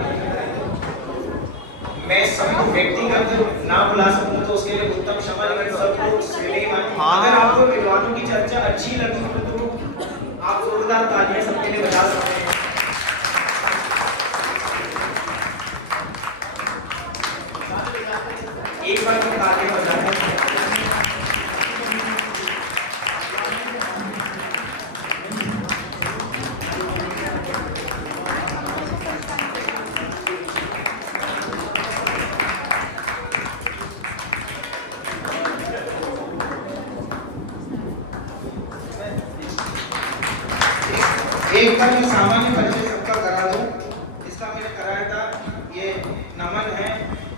मैं सबको व्यक्तिगत ना बुला सकूं तो उसके लिए उत्तम क्षमा, लेकिन सबको अगर आपको विद्वानों की चर्चा अच्छी लगी तो आप जोरदार तालियां सबके लिए बजा सकते हैं। एक बार तो तालियां बजाएं। एक बार मैं सामान्य परिचय सबका करा दूं। इसका मैंने कराया था, ये नमन है,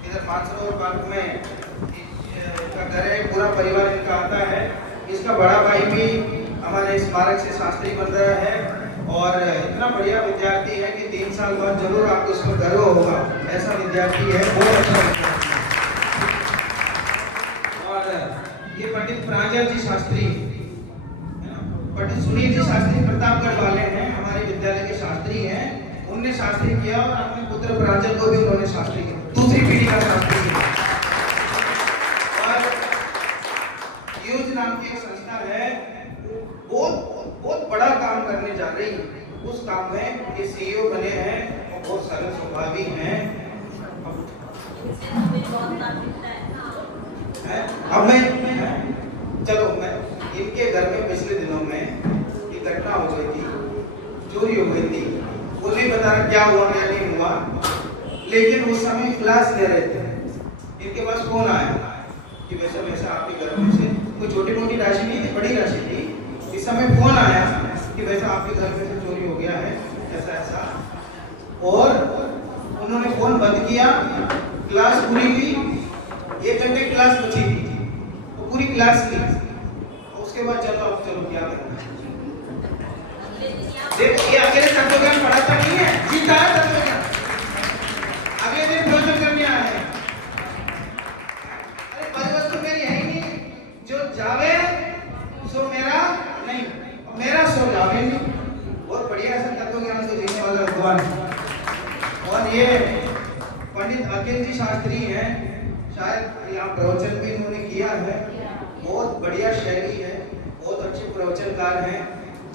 इधर मानसरोवर पार्क में इनका घर है, पूरा परिवार इनका आता है। इसका बड़ा भाई भी हमारे स्मारक से शास्त्री बन रहा है और इतना बढ़िया विद्यार्थी है कि 3 साल बाद जरूर आपको इस पर गर्व होगा। ऐसा विद्यार्थी है, बहुत अच्छा विद्यार्थी। और ये पंडित प्रांजल जी शास्त्री, पंडित सुनील जी शास्त्री प्रतापगढ़ वाले हैं, हमारे विद्यालय के शास्त्री हैं। उनने शास्त्री किया और अपने पुत्र प्रांजल को भी उन्होंने शास्त्री किया, दूसरी पीढ़ी का शास्त्री किया। और यूज नाम की एक संस्था है, बहुत बड़ा काम करने जा रही है। उस काम में ये सीईओ बने हैं और बहुत सरल स्वभावी हैं। अब मैं चलो मैं इनके घर में पिछले दिनों में एक घटना हो गई थी, चोरी हो गई थी। वो नहीं बता रहा क्या हुआ क्या नहीं हुआ, लेकिन उस समय क्लास ले रहे थे। इनके पास फोन आया कि वैसा वैसा आपके घर में से कोई छोटी मोटी राशि नहीं थी, बड़ी राशि थी। इस समय फोन आया कि वैसा आपके घर में से चोरी हो गया है, ऐसा ऐसा। और उन्होंने फोन बंद किया, क्लास पूरी हुई, 1 घंटे क्लास बची थी, वो पूरी क्लास ली। उसके बाद चलो क्या करना है। देखो ये अकेले तत्वज्ञान पढ़ाता नहीं है, सीखा है तत्वज्ञान। अगले दिन प्रवचन करने आया है। अरे बड़ी वस्तु मेरी है ही नहीं, जो जावे सो मेरा नहीं, मेरा सो जावे नहीं। बहुत बढ़िया ऐसा तत्वज्ञान को देने वाला भगवान। और ये पंडित अखिल जी शास्त्री हैं, शायद यहाँ प्रवचन भी इन्होंने किया है। बहुत बढ़िया शैली है, बहुत अच्छे प्रवचनकार हैं।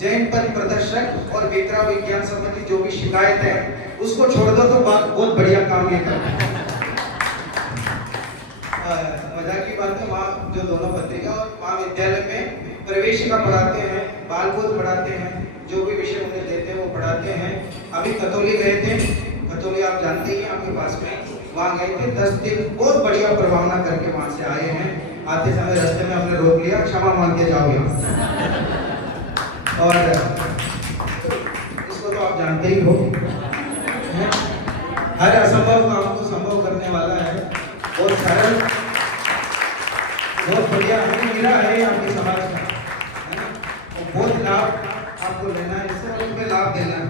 जैन पद प्रदर्शक और वेतरा विज्ञान संबंधी जो भी शिकायत है उसको छोड़ दो तो बहुत बढ़िया काम ये करते हैं। मजाक की बात है, वहाँ जो दोनों पत्रिका और महाविद्यालय में प्रवेशिका पढ़ाते हैं, बालबोध पढ़ाते हैं, जो भी विषय उन्हें देते हैं वो पढ़ाते हैं। अभी कतौली गए थे, कतौली आप जानते ही आपके पास में, वहाँ गए थे 10 दिन, बहुत बढ़िया प्रभावना करके वहाँ से आए हैं। आते समय रास्ते में हमने रोक लिया, क्षमा मांग के जाओ यहाँ। और इसको तो आप जानते ही हो, हर असंभव काम को संभव करने वाला है, बहुत सरल, बहुत बढ़िया हीरा है आपके समाज का, है ना। और बहुत लाभ आपको लेना है इससे और उसमें लाभ देना है,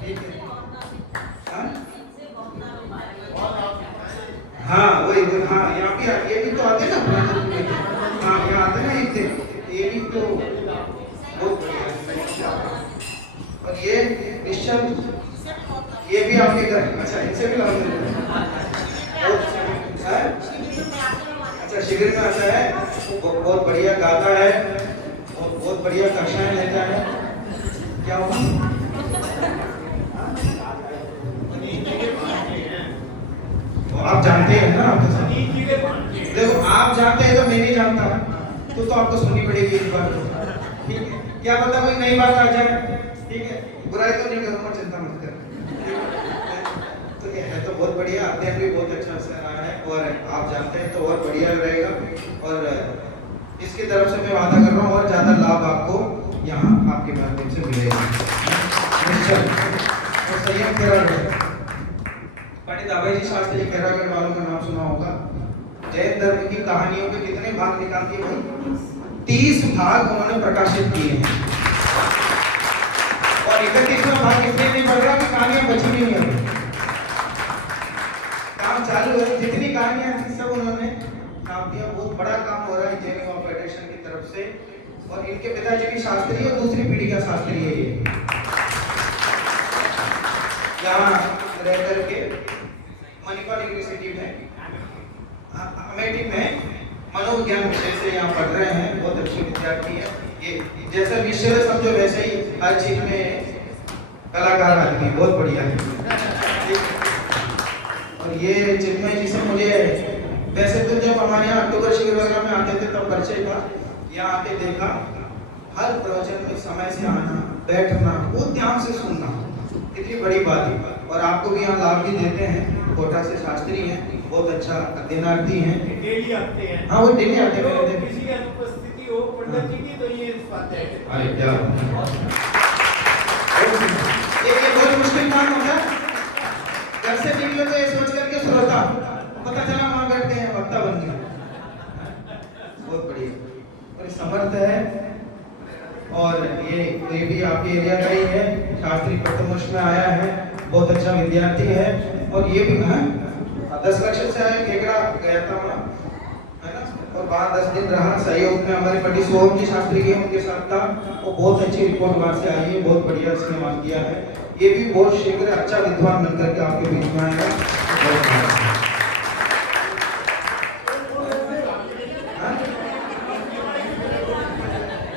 ठीक है। हाँ वही हाँ, यहाँ भी ये भी तो आते ना, हाँ यहाँ आते ना, ये भी तो बहुत बढ़िया। और ये निश्चल, ये भी आपके घर, अच्छा इनसे भी लाभ मिलता है। अच्छा शिविर में आता है, बहुत बढ़िया गाता है और बहुत बढ़िया कक्षाएं लेता है। क्या हुआ? जानते हैं ना आप तो सब। देखो आप जानते हैं तो मैं नहीं जानता, तो आपको सुननी पड़ेगी इस बात को, ठीक है? क्या पता कोई नई बात आ जाए, ठीक है? बुराई तो नहीं करूँगा, चिंता मत कर। तो ये है तो बहुत बढ़िया, अध्ययन भी बहुत अच्छा से रहा है और आप जानते हैं तो और बढ़िया रहेगा। और इसकी तरफ से मैं वादा कर रहा हूँ और ज़्यादा लाभ आपको यहाँ आपके माध्यम से मिलेगा। और संयम खेरागढ़, पंडित अभय जी शास्त्री खेरागढ़ वालों का नाम सुना होगा। जैन धर्म की कहानियों के कितने भाग निकाल दिए भाई? 30 भाग उन्होंने प्रकाशित किए हैं। और 31वां भाग इसलिए नहीं पढ़ रहा कि कहानियां बची नहीं है, काम चालू है। जितनी कहानियां थी सब उन्होंने छाप दिया। बहुत बड़ा काम हो रहा है जैन युवा फेडरेशन की तरफ से। और इनके पिताजी भी शास्त्री और दूसरी पीढ़ी का शास्त्री है ये। यहाँ रह करके मणिपाल यूनिवर्सिटी में अमेठी में मनोविज्ञान विषय से यहाँ पढ़ रहे हैं। बहुत अच्छे विद्यार्थी हैं। ये जैसा विषय है समझो वैसे ही हर चीज में कलाकार आदमी, बहुत बढ़िया है। और ये चिन्मय जी से मुझे वैसे तो जब हमारे यहाँ अक्टूबर शिविर वगैरह में आते थे तब परिचय था, यहाँ आके देखा हर प्रवचन में समय से आना, बैठना, बहुत ध्यान से सुनना, इतनी बड़ी बात है। और आपको भी यहाँ लाभ भी देते हैं। कोटा से शास्त्री हैं, बहुत अच्छा अध्ययनार्थी हैं, डेली आते हैं। हाँ वो डेली आते हैं। तो किसी की अनुपस्थिति हो पंडित जी की तो ये बात है। अरे क्या ये बहुत मुश्किल काम होता है। घर से निकले तो ये सोच करके श्रोता, पता चला वहां बैठते हैं वक्ता बन गया। बहुत बढ़िया और समर्थ है। और ये भी आपके एरिया का ही है, शास्त्री प्रथमोष में आया है, बहुत अच्छा विद्यार्थी है। और ये भी 10 लक्ष्य से आया, केकड़ा गया था वहाँ, है ना? और वहाँ 10 दिन रहा। सहयोग में हमारे पंडित सोहम जी शास्त्री के उनके साथ था। वो बहुत अच्छी रिपोर्ट वहाँ से आई है, बहुत बढ़िया इसने मान किया है। ये भी बहुत शीघ्र अच्छा विद्वान बनकर के आपके बीच में आएगा।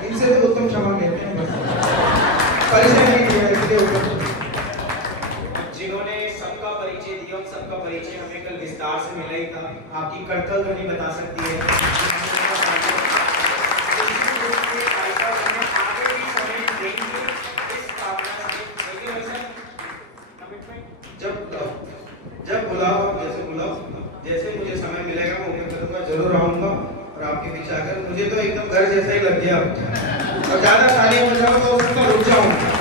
इनसे तो उत्तम क्षमा कहते हैं, बस परिचय नहीं दिया इसलिए उत्तम। जिन्होंने सबका परिचय दिया, उन सबका परिचय हमें कल विस्तार से मिला ही था। आपकी कर्तव्य ध्वनि बता सकती है। जब बुलाओ, जैसे बुलाओ, जैसे मुझे समय मिलेगा मैं उम्मीद करूंगा जरूर आऊंगा और आपके बीच आकर मुझे तो एकदम घर जैसा ही लग गया। और ज्यादा तालियां बजाओ तो उसको रुक जाऊंगा।